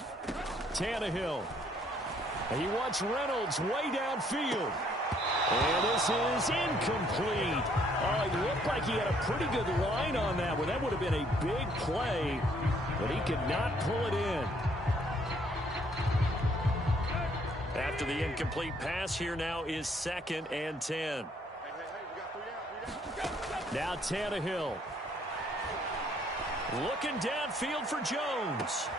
Tannehill. He wants Reynolds way downfield. And this is incomplete. Oh, he looked like he had a pretty good line on that one. That would have been a big play, but he could not pull it in. After the incomplete pass, here now is 2nd and 10. Now Tannehill. Looking downfield for Jones.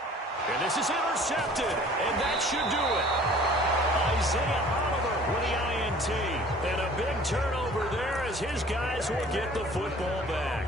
And this is intercepted, and that should do it. Isaiah Oliver with the INT. And a big turnover there as his guys will get the football back.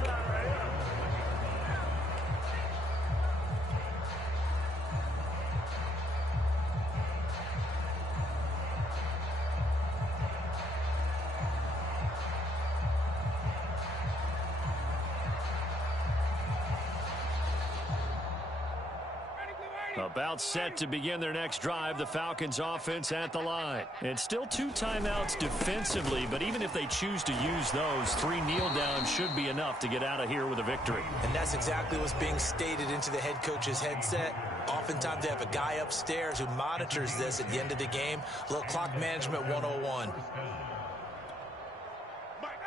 About set to begin their next drive, the Falcons offense at the line. And still 2 timeouts defensively, but even if they choose to use those, 3 kneel downs should be enough to get out of here with a victory. And that's exactly what's being stated into the head coach's headset. Oftentimes they have a guy upstairs who monitors this at the end of the game. A little clock management 101.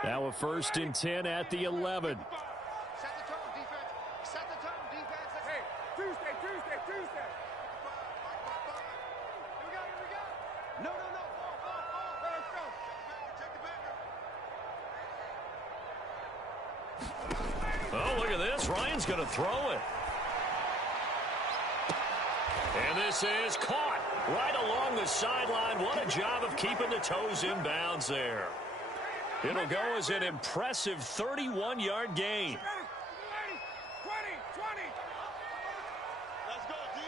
Now a 1st and 10 at the 11. Oh, look at this. Ryan's going to throw it. And this is caught right along the sideline. What a job of keeping the toes in bounds there. It'll go as an impressive 31-yard gain. 20, 20. Let's go, D.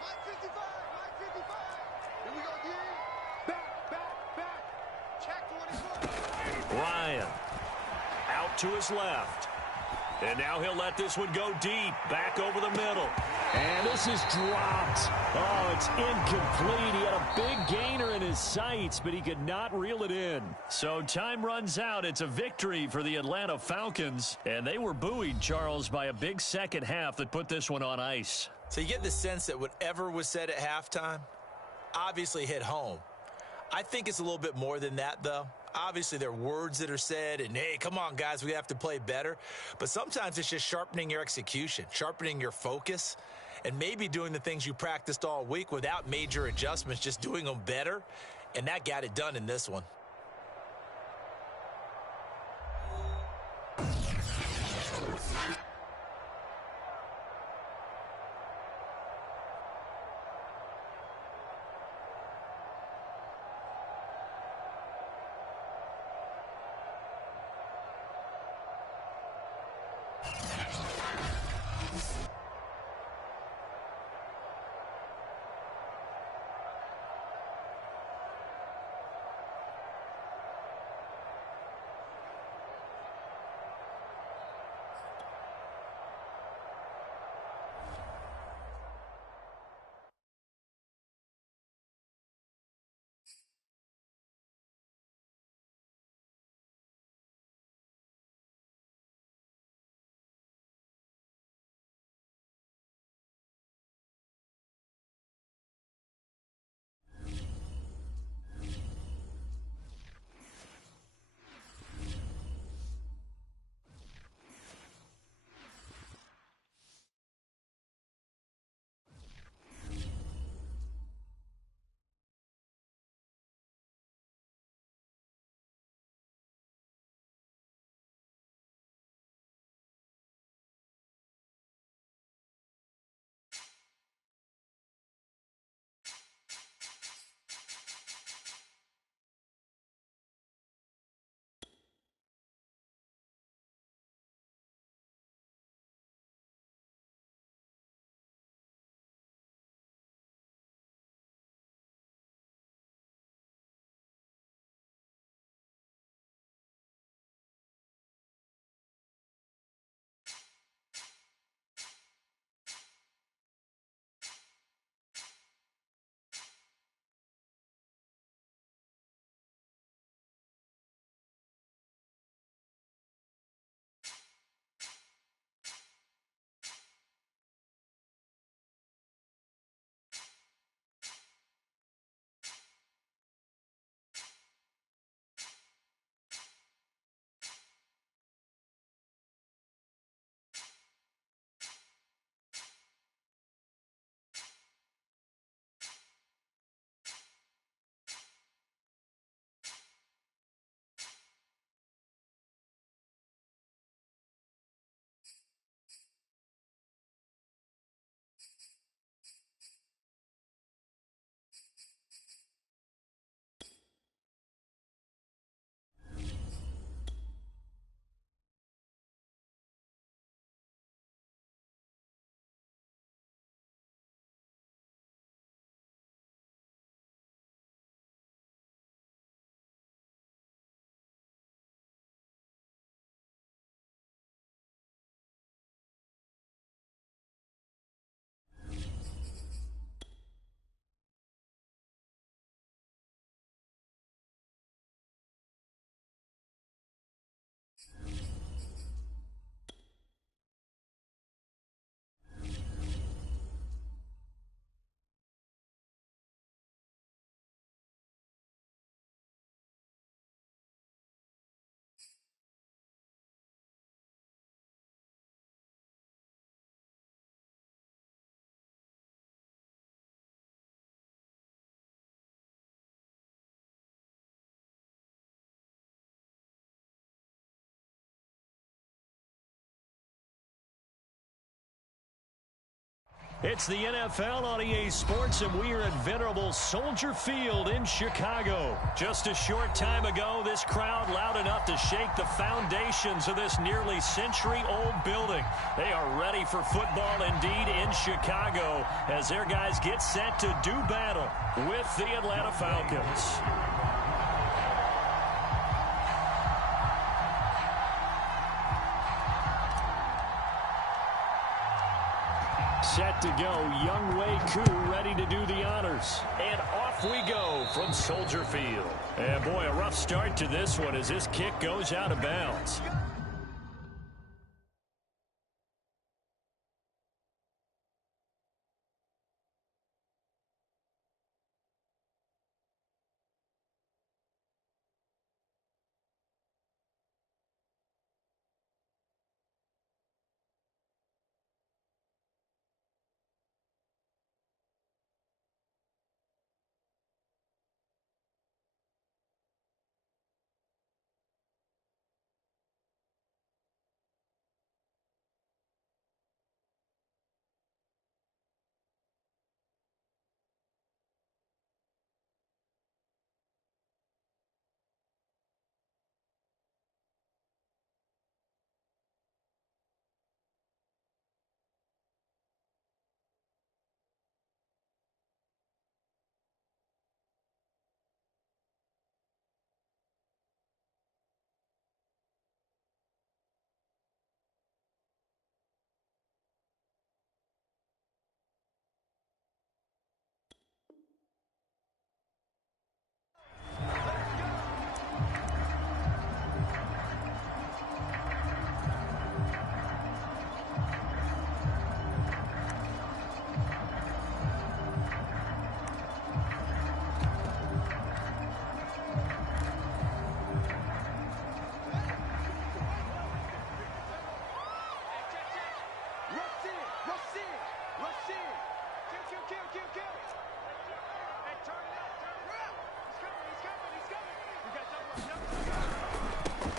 Mike 55, Mike 55. Here we go, D. Back. Check 24. Ryan out to his left. And now he'll let this one go deep, back over the middle. And this is dropped. Oh, it's incomplete. He had a big gainer in his sights, but he could not reel it in. So time runs out. It's a victory for the Atlanta Falcons. And they were buoyed, Charles, by a big second half that put this one on ice. So you get the sense that whatever was said at halftime obviously hit home. I think it's a little bit more than that, though. Obviously, there are words that are said, and, hey, come on, guys, we have to play better. But sometimes it's just sharpening your execution, sharpening your focus, and maybe doing the things you practiced all week without major adjustments, just doing them better. And that got it done in this one. It's the NFL on EA Sports, and we are at venerable Soldier Field in Chicago. Just a short time ago, this crowd loud enough to shake the foundations of this nearly century-old building. They are ready for football indeed in Chicago as their guys get set to do battle with the Atlanta Falcons. Set to go, Younghoe Koo ready to do the honors. And off we go from Soldier Field. And boy, a rough start to this one as this kick goes out of bounds.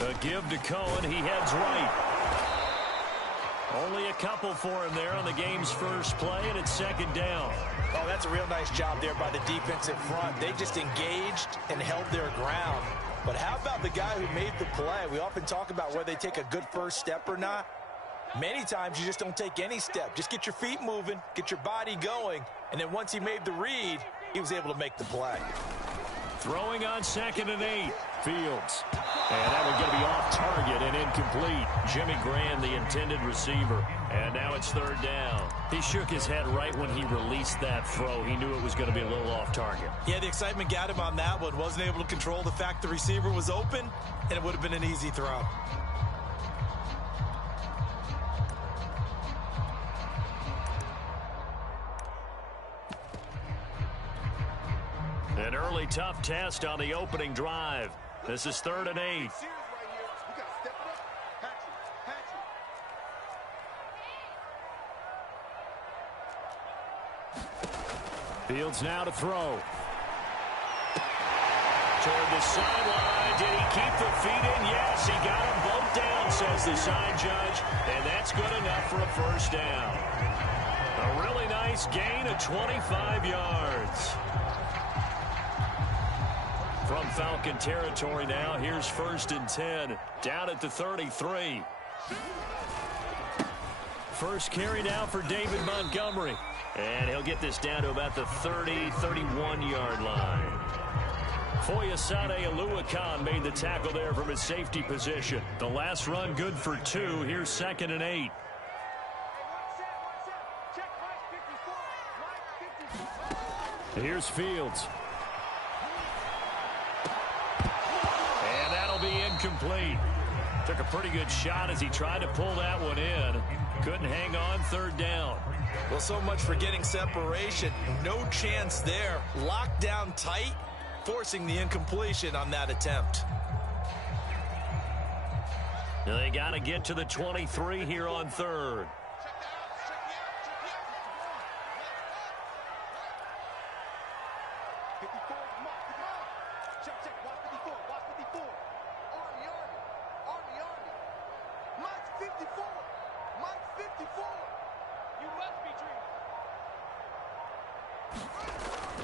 A give to Cohen. He heads right. Only a couple for him there on the game's first play, and it's second down. Oh, that's a real nice job there by the defensive front. They just engaged and held their ground. But how about the guy who made the play? We often talk about whether they take a good first step or not. Many times you just don't take any step. Just get your feet moving, get your body going, and then once he made the read, he was able to make the play. Throwing on 2nd and 8. Fields. And that one's going to be off target and incomplete. Jimmy Graham, the intended receiver. And now it's 3rd down. He shook his head right when he released that throw. He knew it was going to be a little off target. Yeah, the excitement got him on that one. Wasn't able to control the fact the receiver was open, and it would have been an easy throw. An early tough test on the opening drive. This is 3rd and 8. Fields now to throw. Toward the sideline. Did he keep the feet in? Yes, he got them both down, says the side judge. And that's good enough for a first down. A really nice gain of 25 yards. From Falcon territory now, here's 1st and 10, down at the 33. First carry now for David Montgomery. And he'll get this down to about the 30, 31-yard line. Foyesade Oluwakan made the tackle there from his safety position. The last run good for 2. Here's 2nd and 8. Here's Fields. Be incomplete. Took a pretty good shot as he tried to pull that one in. Couldn't hang on. 3rd down. Well, so much for getting separation. No chance there. Locked down tight, forcing the incompletion on that attempt. They got to get to the 23 here on 3rd.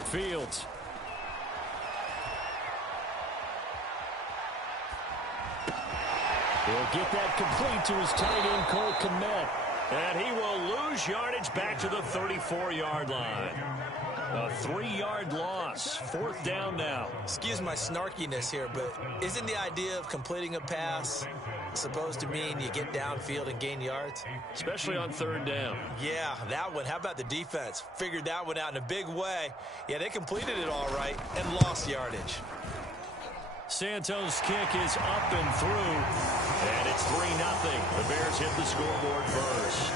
Fields. He'll get that complete to his tight end, Cole Kmet. And he will lose yardage back to the 34-yard line. A 3-yard loss. 4th down now. Excuse my snarkiness here, but isn't the idea of completing a pass supposed to mean you get downfield and gain yards? Especially on 3rd down. Yeah, that one. How about the defense? Figured that one out in a big way. Yeah, they completed it all right and lost yardage. Santos' kick is up and through, and it's 3-0. The Bears hit the scoreboard first.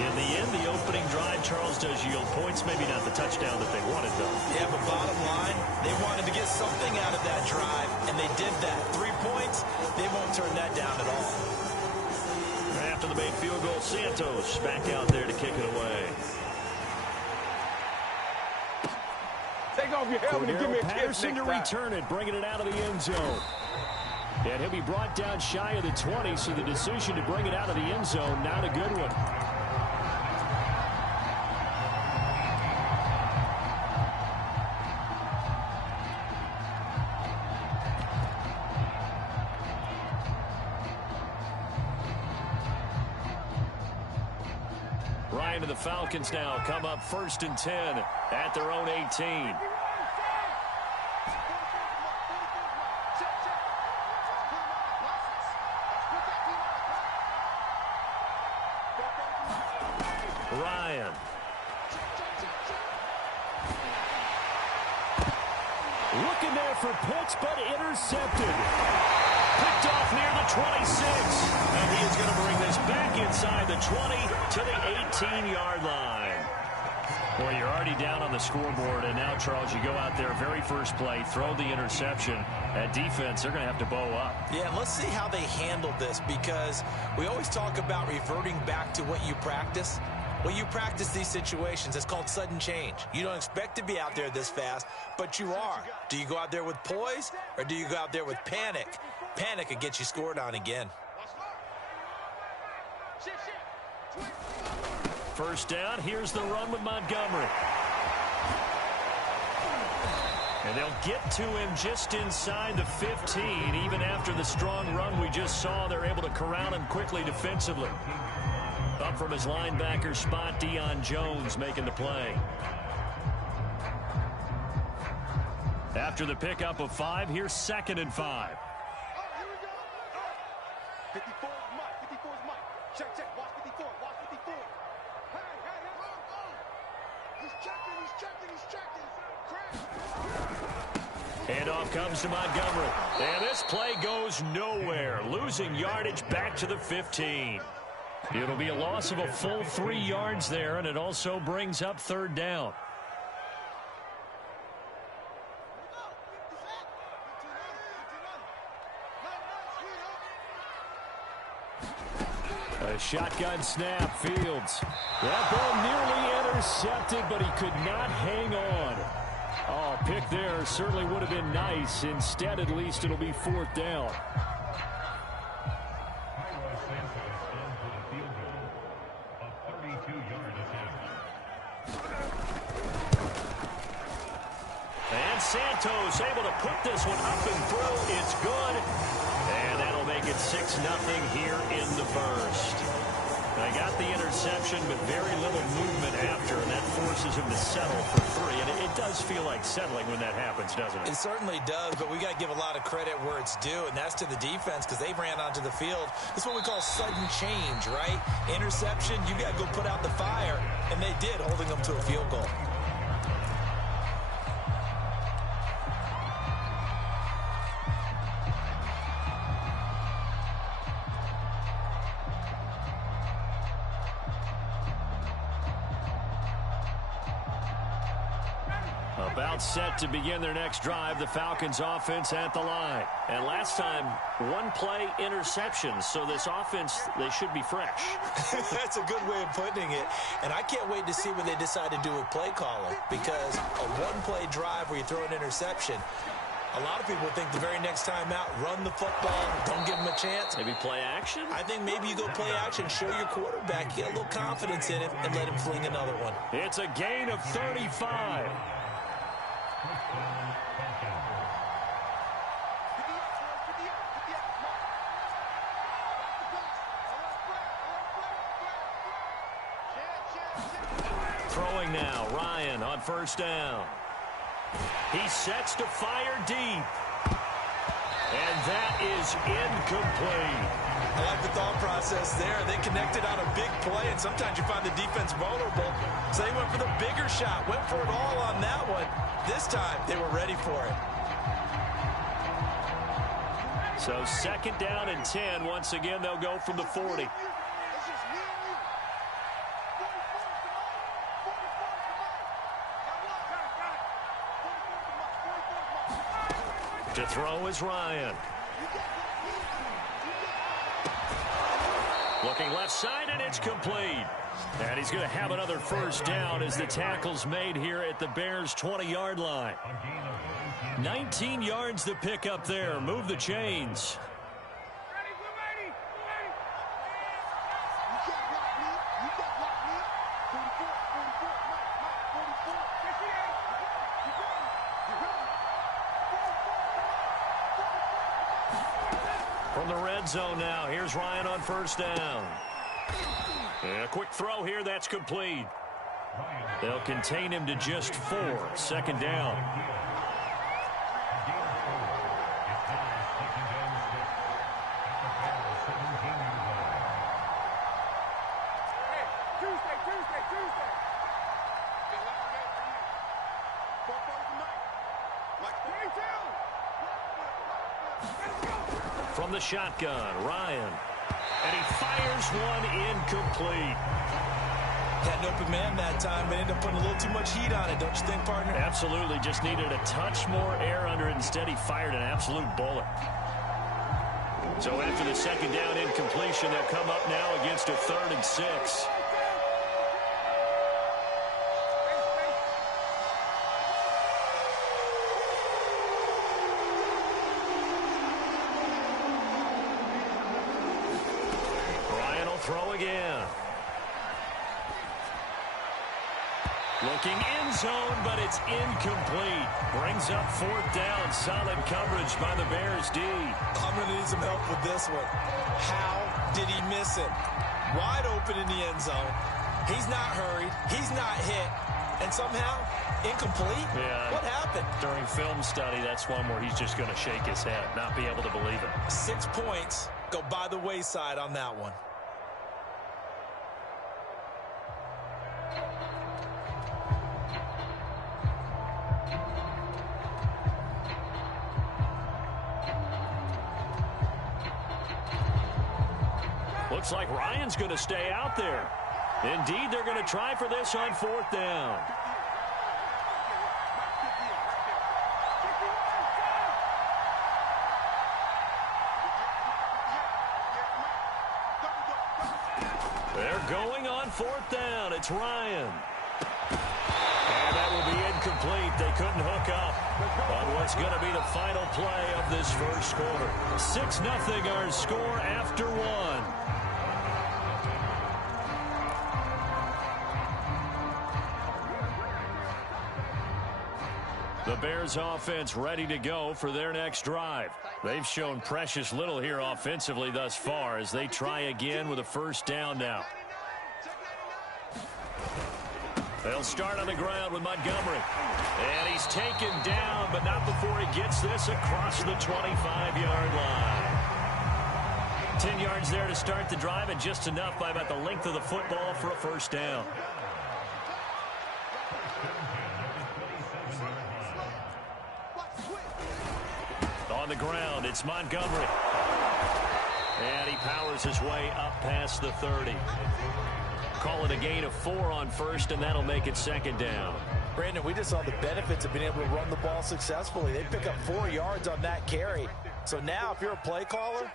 In the end, the opening drive, Charles, does yield points. Maybe not the touchdown that they wanted, though. Yeah, but bottom line, they wanted to get something out of that drive, and they did that. 3 points, they won't turn that down at all. After the made field goal, Santos back out there to kick it away. Take off your helmet and give me a kiss Patterson next to time. return it, bringing it out of the end zone. And he'll be brought down shy of the 20, so the decision to bring it out of the end zone, not a good one. Ryan and the Falcons now come up 1st and 10 at their own 18. Ryan. Looking there for Pitts, but intercepted. Picked off near the 26. And he is going to bring this back inside the 20 to the 18-yard line. Well, you're already down on the scoreboard, and now, Charles, you go out there, very first play, throw the interception. At defense, they're going to have to bow up. Yeah, and let's see how they handle this, because we always talk about reverting back to what you practice. Well, you practice these situations. It's called sudden change. You don't expect to be out there this fast, but you are. Do you go out there with poise, or do you go out there with panic? Panic could get you scored on again. First down, here's the run with Montgomery. And they'll get to him just inside the 15. Even after the strong run we just saw, they're able to corral him quickly defensively. Up from his linebacker spot, Deion Jones making the play. After the pickup of 5, here's 2nd and 5. 54 is Mike. 54 is Mike. Check, check. Watch 54. Watch 54. Hey. He's checking. Handoff comes to Montgomery. And this play goes nowhere. Losing yardage back to the 15. It'll be a loss of a full 3 yards there, and it also brings up 3rd down. A shotgun snap, Fields. That ball nearly intercepted, but he could not hang on. Oh, pick there certainly would have been nice. Instead, at least, it'll be 4th down. And Santos able to put this one up and through. It's good. And that'll make it 6-0 here in the first. They got the interception, but very little movement after, and that forces him to settle for 3. And it does feel like settling when that happens, doesn't it? It certainly does, but we got to give a lot of credit where it's due, and that's to the defense, because they ran onto the field. This is what we call sudden change, right? Interception, you got to go put out the fire, and they did, holding them to a field goal. About set to begin their next drive, the Falcons offense at the line. And last time, 1-play interceptions, so this offense, they should be fresh. That's a good way of putting it. And I can't wait to see what they decide to do with play calling, because a 1-play drive where you throw an interception, A lot of people think the very next time out, run the football, don't give him a chance. Maybe play action? I think maybe you go play action, show your quarterback, get a little confidence in him, and let him fling another one. It's a gain of 35. Throwing now, Ryan on first down. He sets to fire deep. And that is incomplete. I like the thought process there. They connected on a big play, and sometimes you find the defense vulnerable. So they went for the bigger shot, went for it all on that one. This time, they were ready for it. So second down and 10. Once again, they'll go from the 40. To throw is Ryan. Looking left side, and it's complete. And he's going to have another first down as the tackle's made here at the Bears' 20-yard line. 19 yards to pick up there. Move the chains. From the red zone now, here's Ryan on first down. And a quick throw here, that's complete. They'll contain him to just 4. Second down. From the shotgun, Ryan. And he fires one incomplete. Had an open man that time, but ended up putting a little too much heat on it, don't you think, partner? Absolutely. Just needed a touch more air under it. Instead, he fired an absolute bullet. So after the second down incompletion, they'll come up now against a 3rd and 6. Throw again. Looking end zone, but it's incomplete. Brings up 4th down. Solid coverage by the Bears D. I'm going to need some help with this one. How did he miss it? Wide open in the end zone. He's not hurried. He's not hit. And somehow, incomplete? Yeah. What happened? During film study, that's one where he's just going to shake his head, not be able to believe it. 6 points go by the wayside on that one. Looks like Ryan's going to stay out there. Indeed, they're going to try for this on 4th down. They're going on 4th down. It's Ryan. And that will be incomplete. They couldn't hook up on what's going to be the final play of this first quarter. 6-0 our score after 1. The Bears offense ready to go for their next drive. They've shown precious little here offensively thus far as they try again with a first down now. They'll start on the ground with Montgomery. And he's taken down, but not before he gets this across the 25-yard line. 10 yards there to start the drive, and just enough by about the length of the football for a first down. On the ground, it's Montgomery. And he powers his way up past the 30. Call it a gain of 4 on first, and that'll make it second down. Brandon, we just saw the benefits of being able to run the ball successfully. They pick up 4 yards on that carry. So now, if you're a play caller,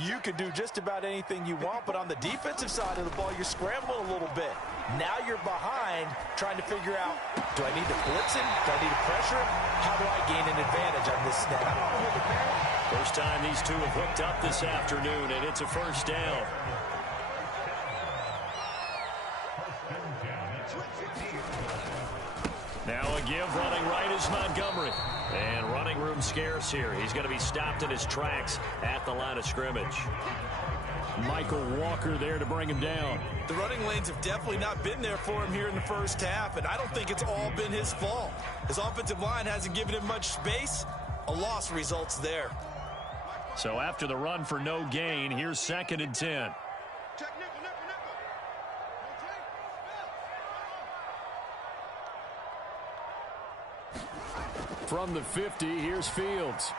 you can do just about anything you want. But on the defensive side of the ball, you're scrambling a little bit. Now you're behind, trying to figure out, do I need to blitz him? Do I need to pressure him? How do I gain an advantage on this snap? First time these two have hooked up this afternoon, and it's a first down. Now a give running right is Montgomery. And running room scarce here. He's going to be stopped in his tracks at the line of scrimmage. Michael Walker there to bring him down. The running lanes have definitely not been there for him here in the first half, and I don't think it's all been his fault. His offensive line hasn't given him much space. A loss results there. So after the run for no gain, here's 2nd and 10. From the 50, here's Fields.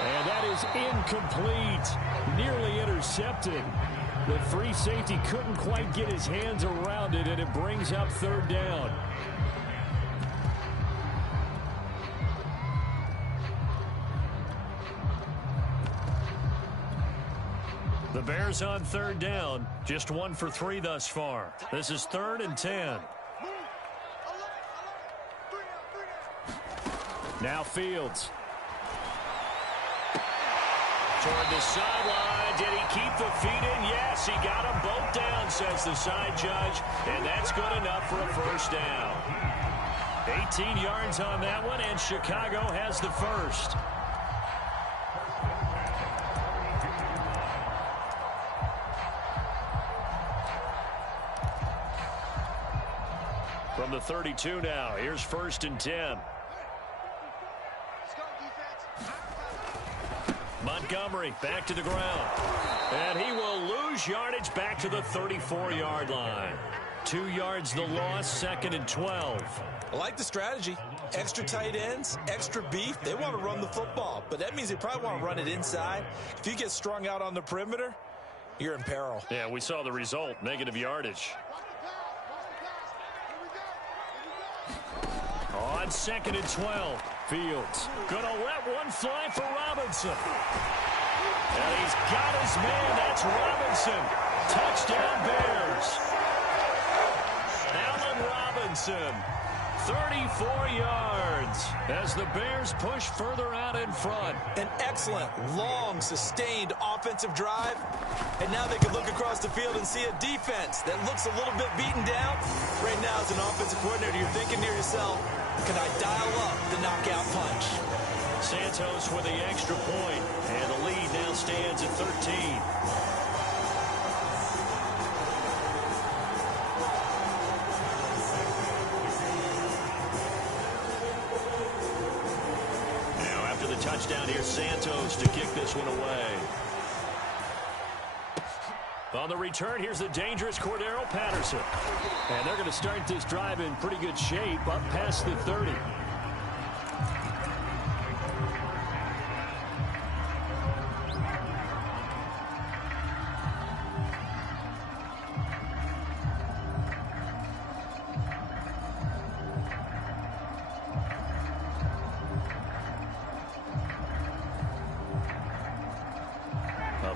And that is incomplete. Nearly intercepted. The free safety couldn't quite get his hands around it, and it brings up 3rd down. The Bears on 3rd down. Just 1 for 3 thus far. This is 3rd and 10. Now Fields. Toward the sideline. Did he keep the feet in? Yes, he got them both down, says the side judge. And that's good enough for a first down. 18 yards on that one, and Chicago has the first. From the 32 now, here's 1st and 10. Montgomery back to the ground. And he will lose yardage back to the 34-yard line. 2 yards the loss, 2nd and 12. I like the strategy. Extra tight ends, extra beef. They want to run the football, but that means they probably want to run it inside. If you get strung out on the perimeter, you're in peril. Yeah, we saw the result, negative yardage. On 2nd and 12, Fields gonna let one fly for Robinson. And he's got his man. That's Robinson. Touchdown Bears. Allen Robinson, 34 yards as the Bears push further out in front. An excellent, long, sustained offensive drive. And now they can look across the field and see a defense that looks a little bit beaten down. Right now, as an offensive coordinator, you're thinking to yourself, can I dial up the knockout punch? Santos with the extra point, and the lead now stands at 13. Now after the touchdown, here's Santos to kick this one away. On the return, here's the dangerous Cordero Patterson. And they're going to start this drive in pretty good shape, up past the 30.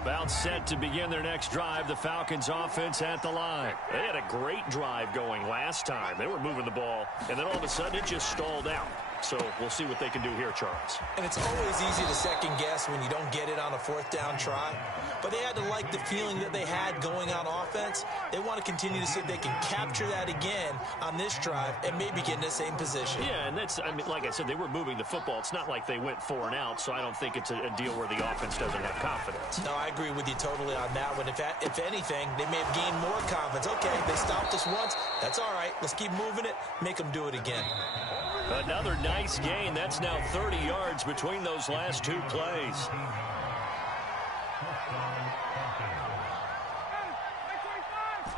About set to begin their next drive. The Falcons offense at the line. They had a great drive going last time. They were moving the ball, and then all of a sudden it just stalled out. So we'll see what they can do here, Charles. And it's always easy to second guess when you don't get it on a 4th down try. But they had to like the feeling that they had going on offense. They want to continue to see if they can capture that again on this drive and maybe get in the same position. Yeah, and that's, I mean, like I said, they were moving the football. It's not like they went 4 and out, so I don't think it's a deal where the offense doesn't have confidence. No, I agree with you totally on that one. If anything, they may have gained more confidence. Okay, they stopped us once. That's all right. Let's keep moving it. Make them do it again. Another nice gain. That's now 30 yards between those last 2 plays.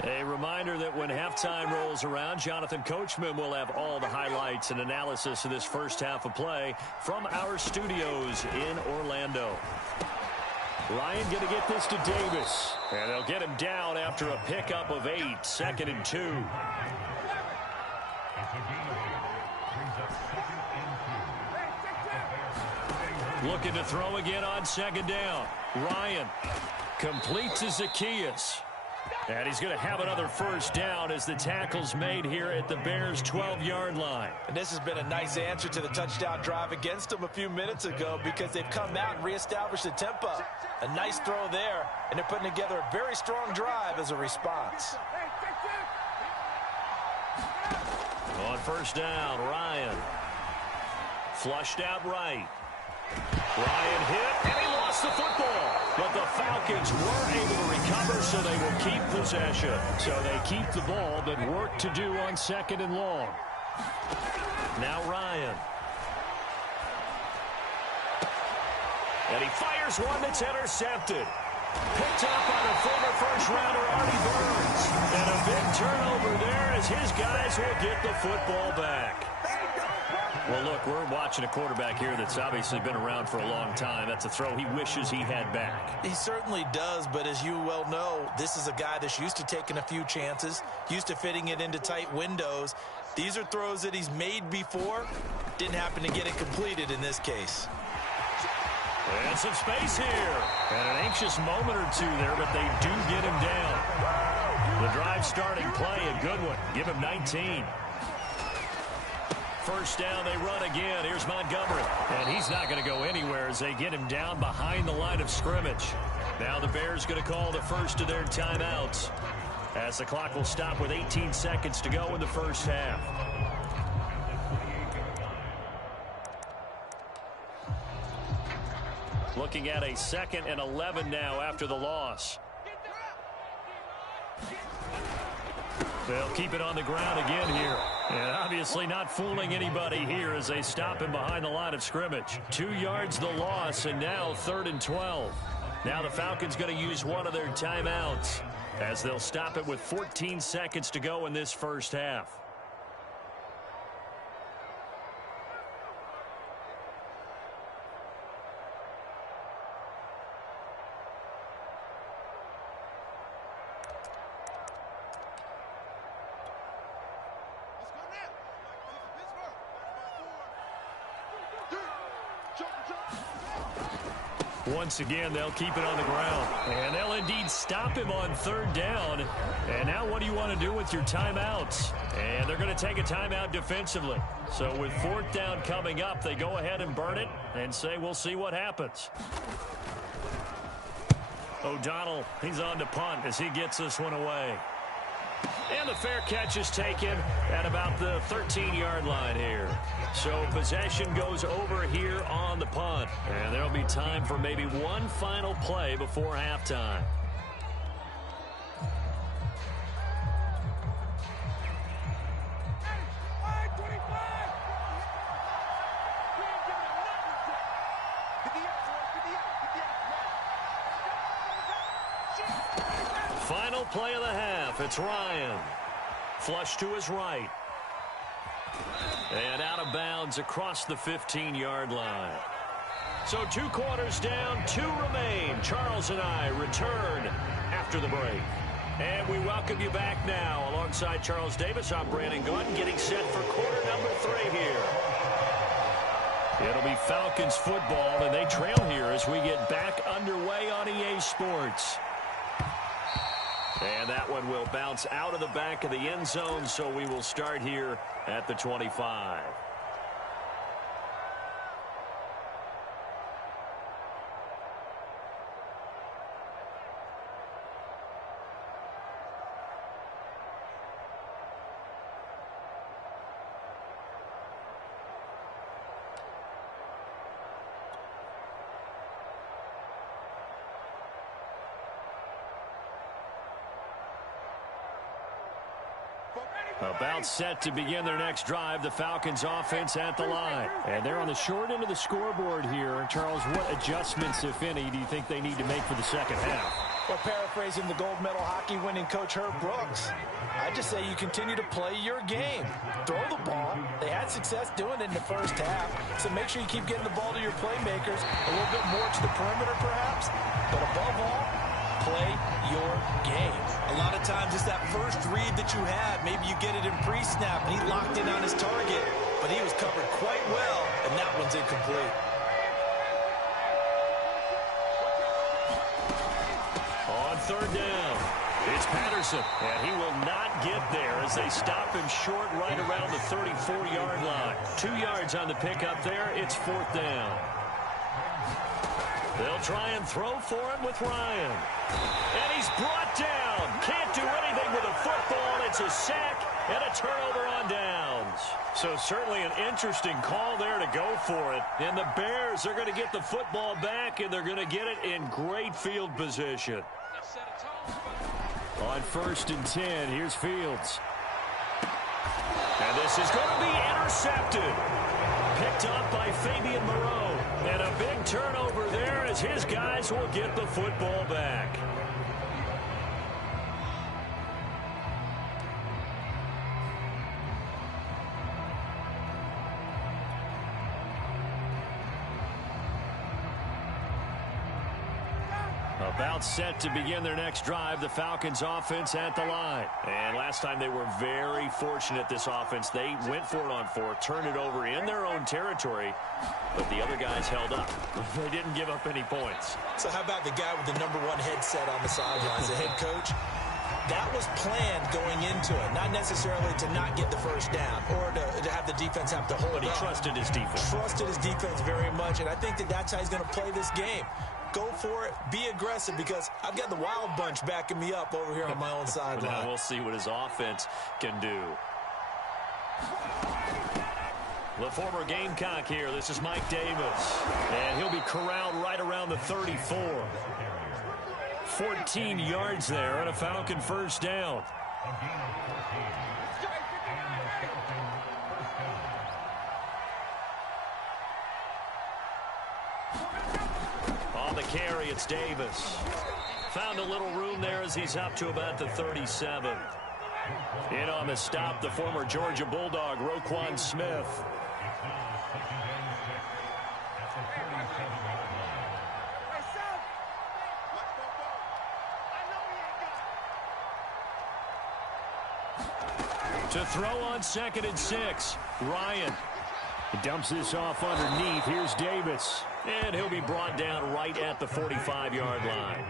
A reminder that when halftime rolls around, Jonathan Coachman will have all the highlights and analysis of this first half of play from our studios in Orlando. Ryan going to get this to Davis. And they'll get him down after a pickup of 8, 2nd and 2. Looking to throw again on 2nd down. Ryan complete to Zacchaeus. And he's going to have another first down as the tackle's made here at the Bears' 12-yard line. And this has been a nice answer to the touchdown drive against them a few minutes ago because they've come out and reestablished the tempo. A nice throw there, and they're putting together a very strong drive as a response. On first down, Ryan. Flushed out right. Ryan hit, and he lost the football. But the Falcons were able to recover, so they will keep possession. So they keep the ball, but work to do on 2nd and long. Now Ryan. And he fires one that's intercepted. Picked up on a former first-rounder, Artie Burns. And a big turnover there as his guys will get the football back. Well, look, we're watching a quarterback here that's obviously been around for a long time. That's a throw he wishes he had back. He certainly does, but as you well know, this is a guy that's used to taking a few chances, used to fitting it into tight windows. These are throws that he's made before. Didn't happen to get it completed in this case. And some space here. And an anxious moment or two there, but they do get him down. The drive starting play, a good one. Give him 19. First down, they run again. Here's Montgomery. And he's not going to go anywhere as they get him down behind the line of scrimmage. Now the Bears going to call the first of their timeouts as the clock will stop with 18 seconds to go in the first half. Looking at a 2nd and 11 now after the loss. They'll keep it on the ground again here. And obviously not fooling anybody here as they stop him behind the line of scrimmage. 2 yards the loss, and now 3rd and 12. Now the Falcons going to use one of their timeouts as they'll stop it with 14 seconds to go in this first half. Once again, they'll keep it on the ground. And they'll indeed stop him on 3rd down. And now what do you want to do with your timeouts? And they're going to take a timeout defensively. So with 4th down coming up, they go ahead and burn it and say we'll see what happens. O'Donnell, he's on to punt as he gets this one away. And the fair catch is taken at about the 13-yard line here. So possession goes over here on the punt. And there'll be time for maybe one final play before halftime. Final play of the half. It's Ryan. Flush to his right. And out of bounds across the 15-yard line. So 2 quarters down, 2 remain. Charles and I return after the break. And we welcome you back now. Alongside Charles Davis, I'm Brandon Gunn, getting set for quarter number 3 here. It'll be Falcons football, and they trail here as we get back underway on EA Sports. And that one will bounce out of the back of the end zone, so we will start here at the 25. About set to begin their next drive, the Falcons offense at the line. And they're on the short end of the scoreboard here. Charles, what adjustments, if any, do you think they need to make for the second half? Well, paraphrasing the gold medal hockey winning coach Herb Brooks, I just say you continue to play your game. Throw the ball. They had success doing it in the first half, so make sure you keep getting the ball to your playmakers, a little bit more to the perimeter perhaps, but above all, play your game. A lot of times it's that first read that you have. Maybe you get it in pre-snap and he locked in on his target, but he was covered quite well, and that one's incomplete. On 3rd down, it's Patterson. And he will not get there as they stop him short right around the 34-yard line. 2 yards on the pickup there. It's 4th down. They'll try and throw for him with Ryan. And he's brought down. Can't do anything with a football. It's a sack and a turnover on downs. So certainly an interesting call there to go for it. And the Bears are going to get the football back, and they're going to get it in great field position. On 1st and 10, here's Fields. And this is going to be intercepted. Picked up by Fabian Moreau. And a big turnover there as his guys will get the football back. About set to begin their next drive, the Falcons offense at the line. And last time they were very fortunate, this offense. They went for it on 4, turned it over in their own territory, but the other guys held up. They didn't give up any points. So how about the guy with the #1 headset on the sidelines, the head coach? That was planned going into it, not necessarily to not get the first down or to have the defense have to hold But he trusted his defense. Trusted his defense very much, and I think that's how he's going to play this game. Go for it. Be aggressive, because I've got the wild bunch backing me up over here on my own sideline. Now we'll see what his offense can do. The former Gamecock here. This is Mike Davis. And he'll be corralled right around the 34. 14 yards there on a Falcon first down. On the carry, it's Davis. Found a little room there as he's up to about the 37. In on the stop, the former Georgia Bulldog, Roquan Smith. To throw on 2nd and 6, Ryan. He dumps this off underneath. Here's Davis. And he'll be brought down right at the 45-yard line.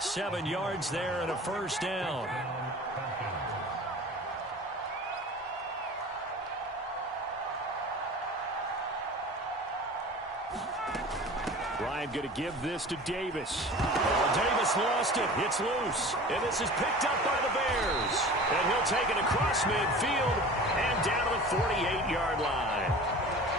7 yards there and a first down. Ryan going to give this to Davis. Davis lost it. It's loose. And this is picked up by the Bears. And he'll take it across midfield and down to the 48-yard line.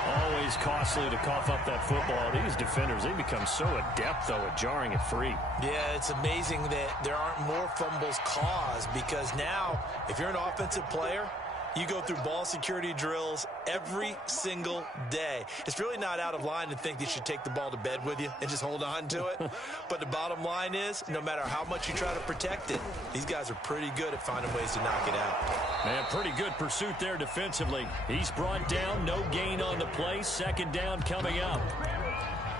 Always costly to cough up that football. These defenders, they become so adept, though, at jarring it free. Yeah, it's amazing that there aren't more fumbles caused, because now, if you're an offensive player, you go through ball security drills every single day. It's really not out of line to think that you should take the ball to bed with you and just hold on to it. But the bottom line is, no matter how much you try to protect it, these guys are pretty good at finding ways to knock it out. Man, pretty good pursuit there defensively. He's brought down, no gain on the play. 2nd down coming up.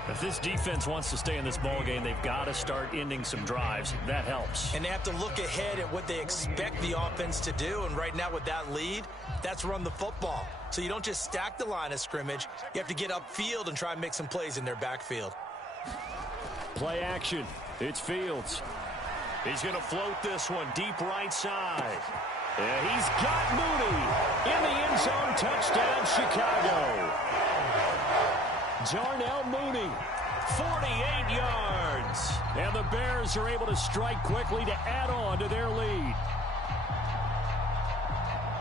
If this defense wants to stay in this ball game, they've got to start ending some drives. That helps. And they have to look ahead at what they expect the offense to do. And right now with that lead, that's run the football. So you don't just stack the line of scrimmage. You have to get upfield and try and make some plays in their backfield. Play action. It's Fields. He's going to float this one deep right side. And he's got Mooney in the end zone. Touchdown, Chicago. Darnell Mooney, 48 yards. And the Bears are able to strike quickly to add on to their lead.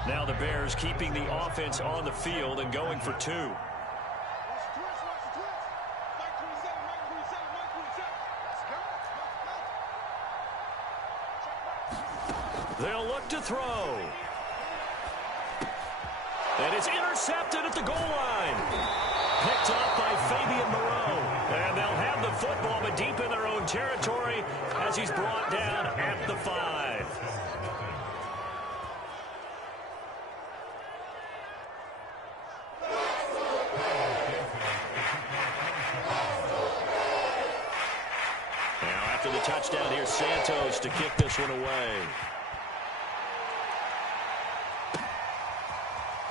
Now the Bears keeping the offense on the field and going for 2. They'll look to throw. And it's intercepted at the goal line. Picked up by Fabian Moreau. And they'll have the football, but deep in their own territory as he's brought down at the 5. Now after the touchdown, here's Santos to kick this one away.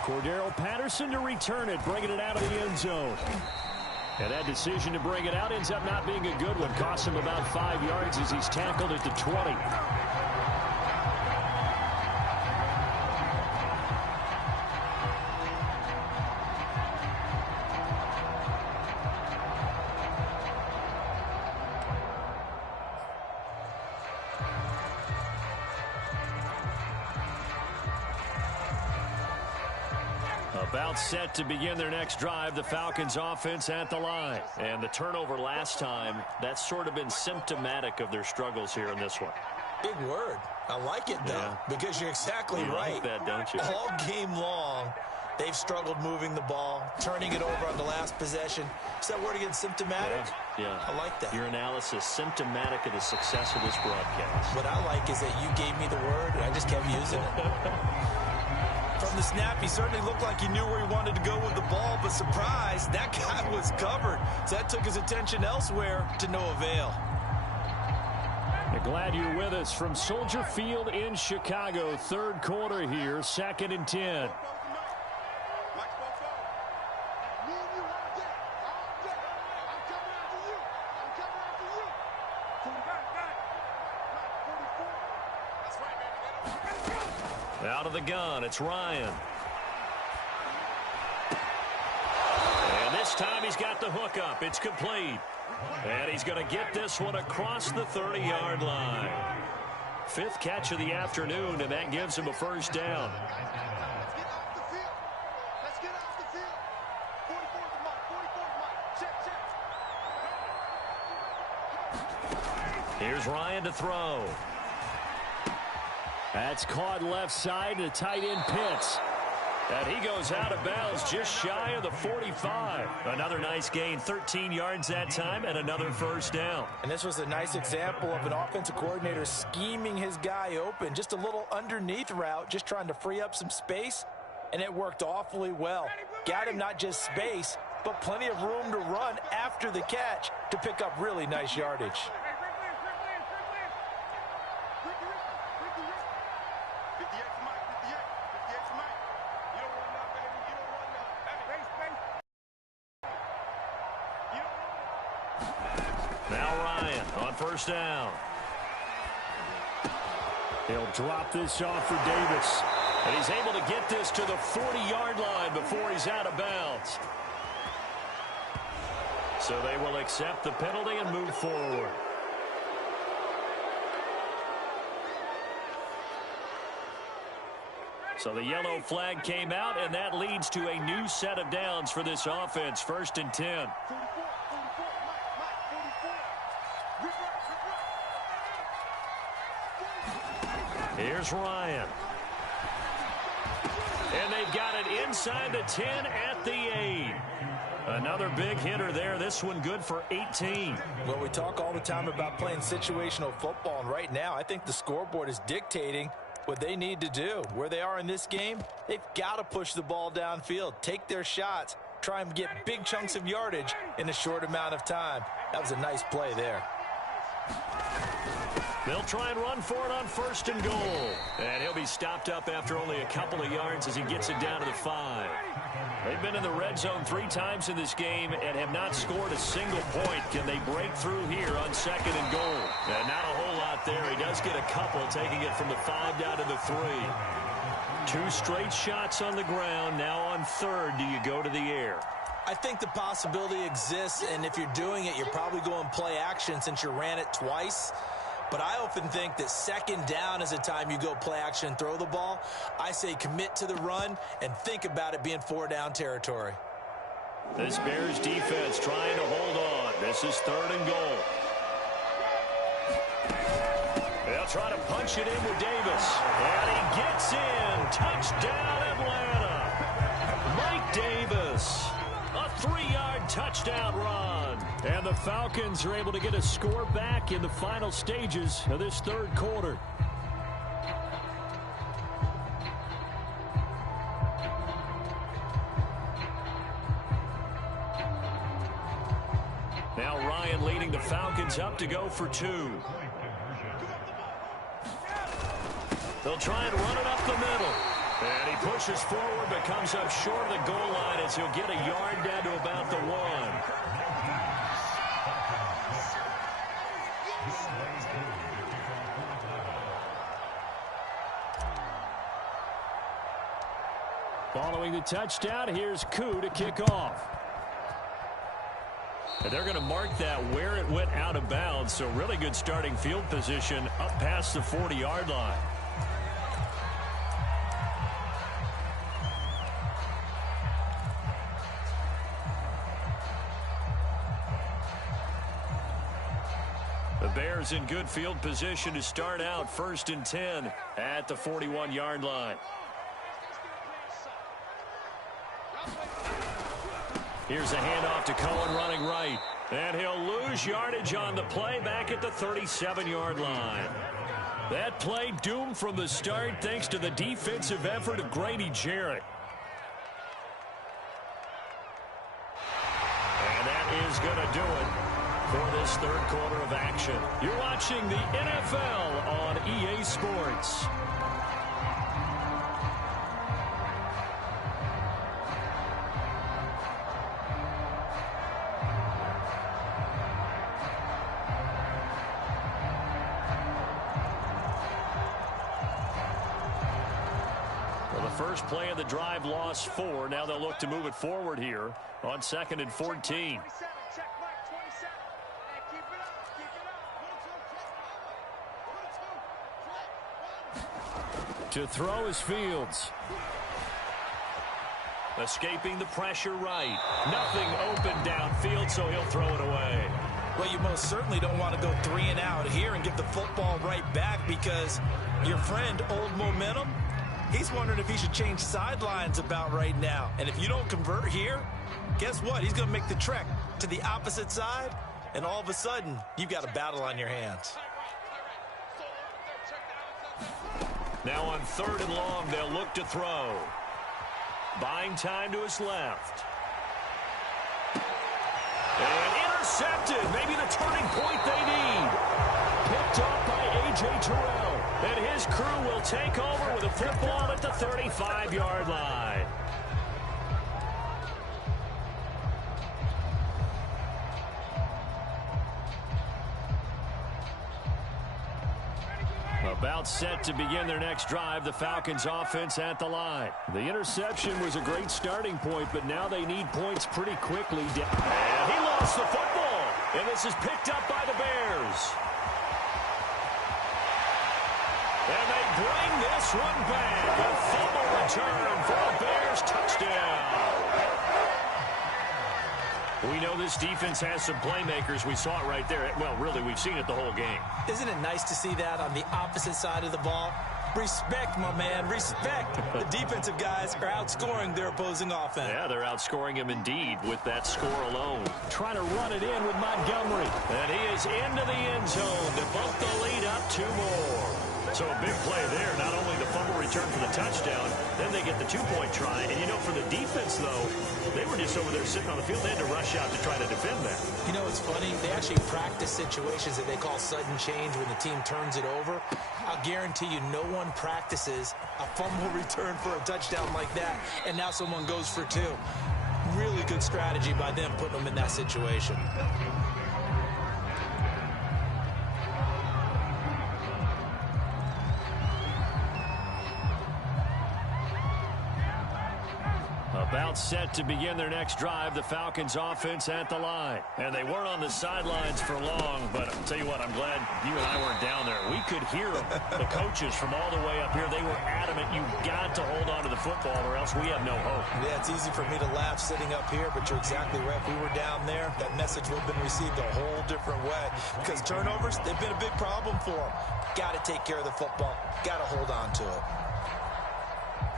Cordero Patterson to return it, bringing it out of the end zone. And that decision to bring it out ends up not being a good one. Costs him about 5 yards as he's tackled at the 20. About set to begin their next drive, the Falcons offense at the line. And the turnover last time, that's sort of been symptomatic of their struggles here in this one. Big word. I like it, though, because you're exactly right. You like that, don't you? All game long, they've struggled moving the ball, turning it over on the last possession. Is that word again, symptomatic? Yeah. I like that. Your analysis, symptomatic of the success of this broadcast. What I like is that you gave me the word, and I just kept using it. From the snap, he certainly looked like he knew where he wanted to go with the ball, but surprise, that guy was covered. So that took his attention elsewhere to no avail. Glad you're with us from Soldier Field in Chicago. Third quarter here, 2nd and 10. Out of the gun, it's Ryan. And this time he's got the hook up. It's complete. And he's going to get this one across the 30-yard line. 5th catch of the afternoon, and that gives him a first down. Let's get off the field. 44's the mark. 44's the mark. Check. Here's Ryan to throw. That's caught left side to tight end Pitts. And he goes out of bounds just shy of the 45. Another nice gain, 13 yards that time, and another first down. And this was a nice example of an offensive coordinator scheming his guy open. Just a little underneath route, just trying to free up some space, and it worked awfully well. Got him not just space, but plenty of room to run after the catch to pick up really nice yardage. Now Ryan on first down. He'll drop this off for Davis. And he's able to get this to the 40-yard line before he's out of bounds. So they will accept the penalty and move forward. So the yellow flag came out, and that leads to a new set of downs for this offense. 1st and 10. Here's Ryan. And they've got it inside the 10 at the 8. Another big hitter there. This one good for 18. Well, we talk all the time about playing situational football, and right now I think the scoreboard is dictating what they need to do. Where they are in this game, they've got to push the ball downfield, take their shots, try and get big chunks of yardage in a short amount of time. That was a nice play there. They'll try and run for it on 1st and goal. And he'll be stopped up after only a couple of yards as he gets it down to the 5. They've been in the red zone 3 times in this game and have not scored a single point. Can they break through here on 2nd and goal? And not a whole lot there. He does get a couple, taking it from the 5 down to the 3. 2 straight shots on the ground. Now on 3rd, do you go to the air? I think the possibility exists, and if you're doing it, you're probably going play action since you ran it twice. But I often think that 2nd down is a time you go play action and throw the ball. I say commit to the run and think about it being 4-down territory. This Bears defense trying to hold on. This is 3rd and goal. They'll try to punch it in with Davis. And he gets in. Touchdown, Atlanta. Mike Davis. A 3-yard touchdown run. And the Falcons are able to get a score back in the final stages of this 3rd quarter. Now Ryan leading the Falcons up to go for 2. They'll try and run it up the middle. And he pushes forward but comes up short of the goal line as he'll get a yard down to about the 1. throwing the touchdown. Here's Koo to kick off. And they're going to mark that where it went out of bounds, so really good starting field position up past the 40-yard line. The Bears in good field position to start out 1st and 10 at the 41-yard line. Here's a handoff to Cohen running right. And he'll lose yardage on the play back at the 37-yard line. That play doomed from the start thanks to the defensive effort of Grady Jarrett. And that is going to do it for this third quarter of action. You're watching the NFL on EA Sports. Well, the first play of the drive lost 4. Now they'll look to move it forward here on 2nd and 14. To throw is Fields. Escaping the pressure right. Nothing open downfield, so he'll throw it away. Well, you most certainly don't want to go 3 and out here and give the football right back because your friend, Old Momentum, he's wondering if he should change sidelines about right now. And if you don't convert here, guess what? He's going to make the trek to the opposite side, and all of a sudden, you've got a battle on your hands. Now on 3rd and long, they'll look to throw. Buying time to his left. And intercepted. Maybe the turning point they need. Picked up by A.J. Terrell. And his crew will take over with a football at the 35-yard line. About set to begin their next drive, the Falcons offense at the line. The interception was a great starting point, but now they need points pretty quickly. And he lost the football, and this is picked up by the Bears. And they bring this one back. A fumble return for a Bears touchdown. We know this defense has some playmakers. We saw it right there. Well, really, we've seen it the whole game. Isn't it nice to see that on the opposite side of the ball? Respect, my man, respect. The defensive guys are outscoring their opposing offense. Yeah, they're outscoring him indeed with that score alone. Trying to run it in with Montgomery. And he is into the end zone to bump the lead up 2 more. So a big play there. Not only the fumble return for the touchdown, then they get the 2-point try. And, you know, for the defense, though, they were just over there sitting on the field. They had to rush out to try to defend that. You know, it's funny. They actually practice situations that they call sudden change when the team turns it over. I'll guarantee you no one practices a fumble return for a touchdown like that, and now someone goes for 2. Really good strategy by them putting them in that situation. About set to begin their next drive, the Falcons offense at the line. And they weren't on the sidelines for long, but I'll tell you what, I'm glad you and I weren't down there. We could hear them, the coaches from all the way up here. They were adamant, you've got to hold on to the football or else we have no hope. Yeah, it's easy for me to laugh sitting up here, but you're exactly right. If we were down there, that message would have been received a whole different way. Because turnovers, they've been a big problem for them. Got to take care of the football. Got to hold on to it.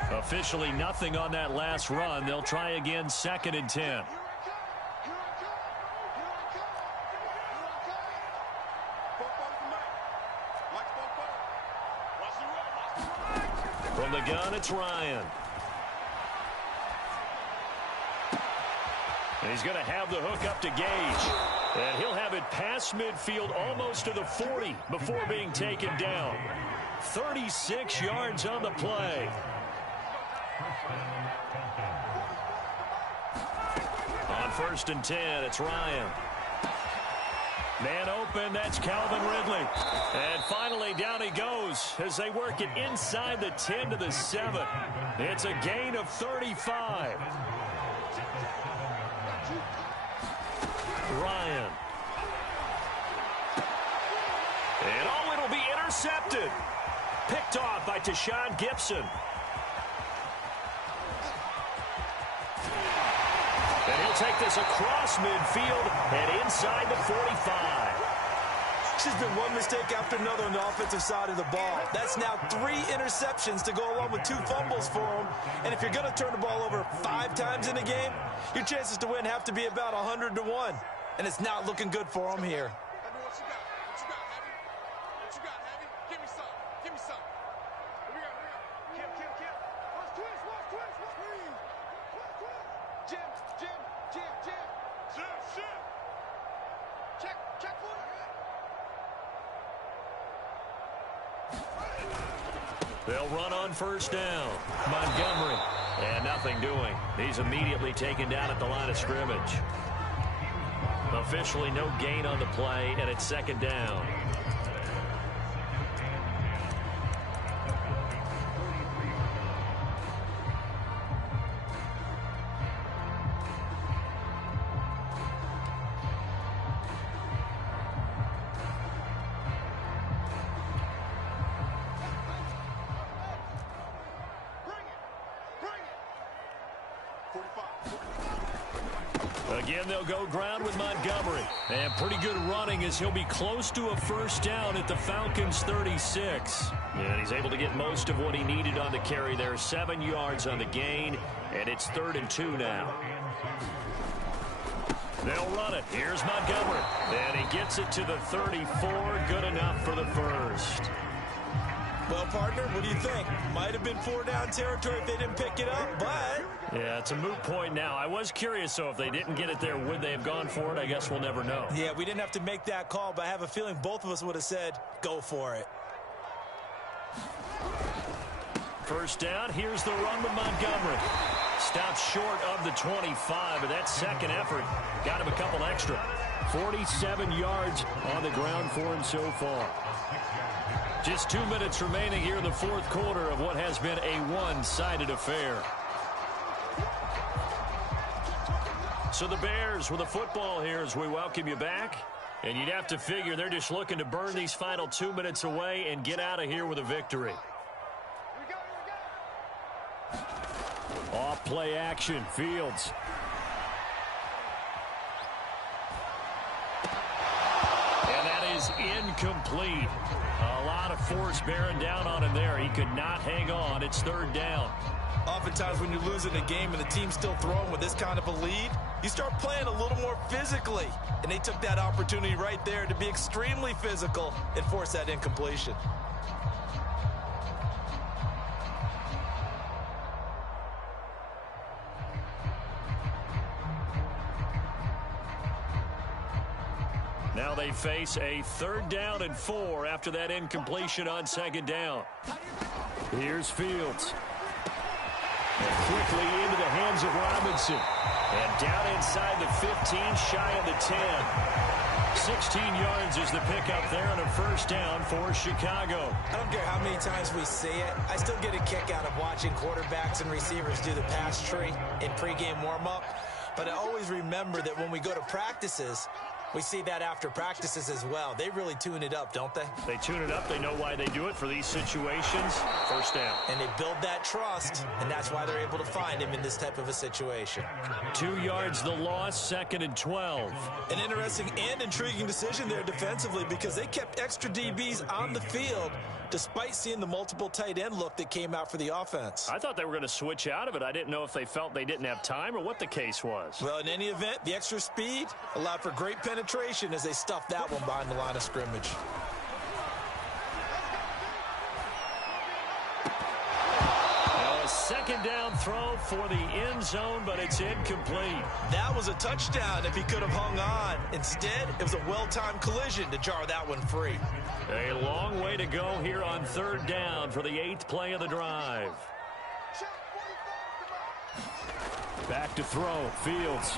Officially nothing on that last run. They'll try again 2nd and 10. From the gun, it's Ryan. And he's going to have the hook up to Gage. And he'll have it past midfield almost to the 40 before being taken down. 36 yards on the play. On 1st and 10, it's Ryan. Man open, that's Calvin Ridley. And finally, down he goes as they work it inside the 10 to the 7. It's a gain of 35. Ryan. And oh, it'll be intercepted. Picked off by Tashawn Gibson. And he'll take this across midfield and inside the 45. There's been one mistake after another on the offensive side of the ball. That's now 3 interceptions to go along with 2 fumbles for him. And if you're going to turn the ball over 5 times in a game, your chances to win have to be about 100 to 1. And it's not looking good for him here. They'll run on first down. Montgomery. And nothing doing. He's immediately taken down at the line of scrimmage. Officially no gain on the play, and it's second down. Again, they'll go ground with Montgomery. And pretty good running as he'll be close to a first down at the Falcons' 36. And he's able to get most of what he needed on the carry there. 7 yards on the gain, and it's 3rd and 2 now. They'll run it. Here's Montgomery. And he gets it to the 34. Good enough for the first. Well, partner, what do you think? Might have been 4-down territory if they didn't pick it up, but... Yeah, it's a moot point now. I was curious, so if they didn't get it there, would they have gone for it? I guess we'll never know. Yeah, we didn't have to make that call, but I have a feeling both of us would have said, go for it. First down, here's the run with Montgomery. Stops short of the 25, but that second effort got him a couple extra. 47 yards on the ground for him so far. Just 2 minutes remaining here in the fourth quarter of what has been a one-sided affair. So the Bears with the football here as we welcome you back. And you'd have to figure they're just looking to burn these final 2 minutes away and get out of here with a victory. Off play action, Fields. And that is incomplete. A lot of force bearing down on him there. He could not hang on. It's 3rd down. Oftentimes when you're losing a game and the team's still throwing with this kind of a lead, you start playing a little more physically. And they took that opportunity right there to be extremely physical and force that incompletion. Now they face a 3rd down and 4 after that incompletion on 2nd down. Here's Fields. And quickly into the hands of Robinson. And down inside the 15, shy of the 10. 16 yards is the pickup there on a first down for Chicago. I don't care how many times we see it. I still get a kick out of watching quarterbacks and receivers do the pass tree in pregame warm-up. But I always remember that when we go to practices, we see that after practices as well. They really tune it up, don't they? They tune it up. They know why they do it for these situations. First down. And they build that trust, and that's why they're able to find him in this type of a situation. 2 yards the loss, 2nd and 12. An interesting and intriguing decision there defensively because they kept extra DBs on the field despite seeing the multiple tight end look that came out for the offense. I thought they were going to switch out of it. I didn't know if they felt they didn't have time or what the case was. Well, in any event, the extra speed allowed for great penetration as they stuffed that one behind the line of scrimmage. A 2nd down throw for the end zone, but it's incomplete. That was a touchdown if he could have hung on. Instead, it was a well-timed collision to jar that one free. A long way to go here on 3rd down for the 8th play of the drive. Back to throw, Fields.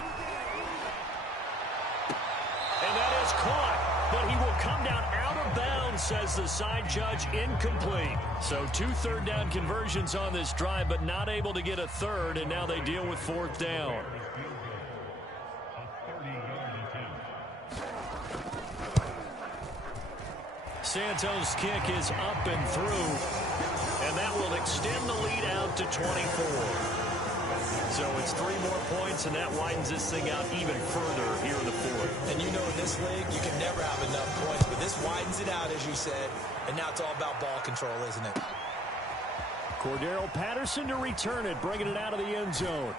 And that is caught. but he will come down out of bounds, says the side judge, incomplete. So 2 third-down conversions on this drive, but not able to get a third, and now they deal with 4th down. Santos' kick is up and through, and that will extend the lead out to 24. So it's 3 more points, and that widens this thing out even further here in the 4th. And you know in this league, you can never have enough points, but this widens it out, as you said, and now it's all about ball control, isn't it? Cordero Patterson to return it, bringing it out of the end zone.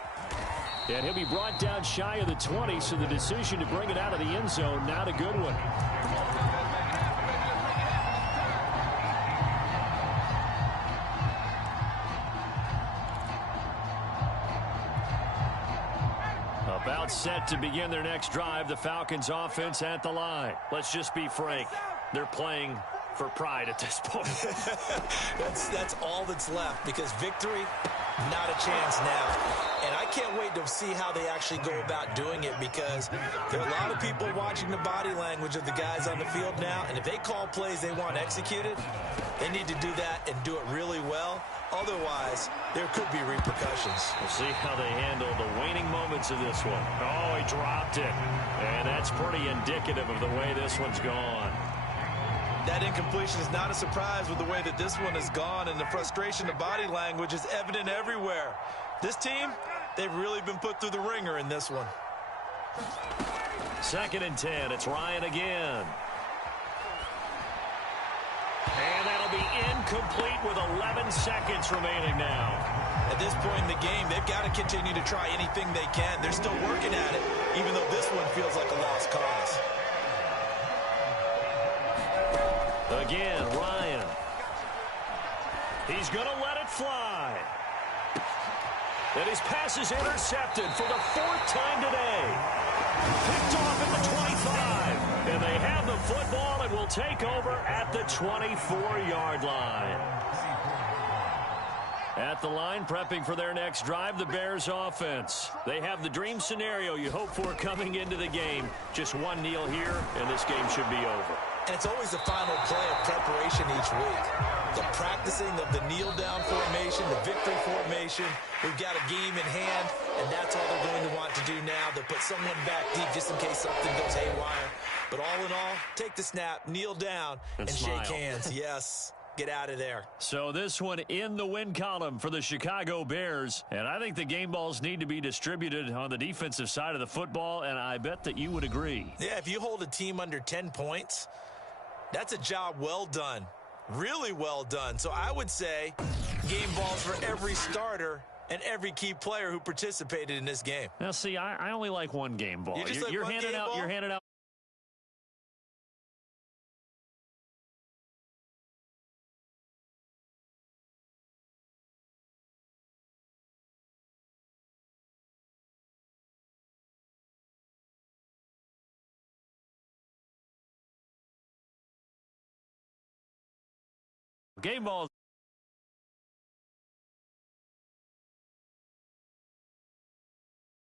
And he'll be brought down shy of the 20, so the decision to bring it out of the end zone, not a good one. About set to begin their next drive, the Falcons offense at the line. Let's just be frank, they're playing for pride at this point. That's all that's left, because victory, not a chance now. And I can't wait to see how they actually go about doing it, because there are a lot of people watching the body language of the guys on the field now, and if they call plays they want executed, they need to do that and do it really well. Otherwise, there could be repercussions. We'll see how they handle the waning moments of this one. Oh, he dropped it. And that's pretty indicative of the way this one's gone. That incompletion is not a surprise with the way that this one has gone, and the frustration of body language is evident everywhere. This team, they've really been put through the ringer in this one. 2nd and 10. It's Ryan again. And that'll be incomplete with 11 seconds remaining now. At this point in the game, they've got to continue to try anything they can. They're still working at it, even though this one feels like a lost cause. Again, Ryan. He's going to let it fly. And his pass is intercepted for the 4th time today. Picked off at the 25. And they have the football and will take over at the 24-yard line. At the line, prepping for their next drive, the Bears offense. They have the dream scenario you hope for coming into the game. Just one kneel here, and this game should be over. And it's always the final play of preparation each week. The practicing of the kneel-down formation, the victory formation. We've got a game in hand, and that's all they're going to want to do now. They'll put someone back deep just in case something goes haywire. But all in all, take the snap, kneel down, and shake hands. Yes, get out of there. So this one in the win column for the Chicago Bears. And I think the game balls need to be distributed on the defensive side of the football, and I bet that you would agree. Yeah, if you hold a team under 10 points, that's a job well done. Really well done. So I would say game balls for every starter and every key player who participated in this game. Now, see, I only like one game ball. You're handing out. Game balls.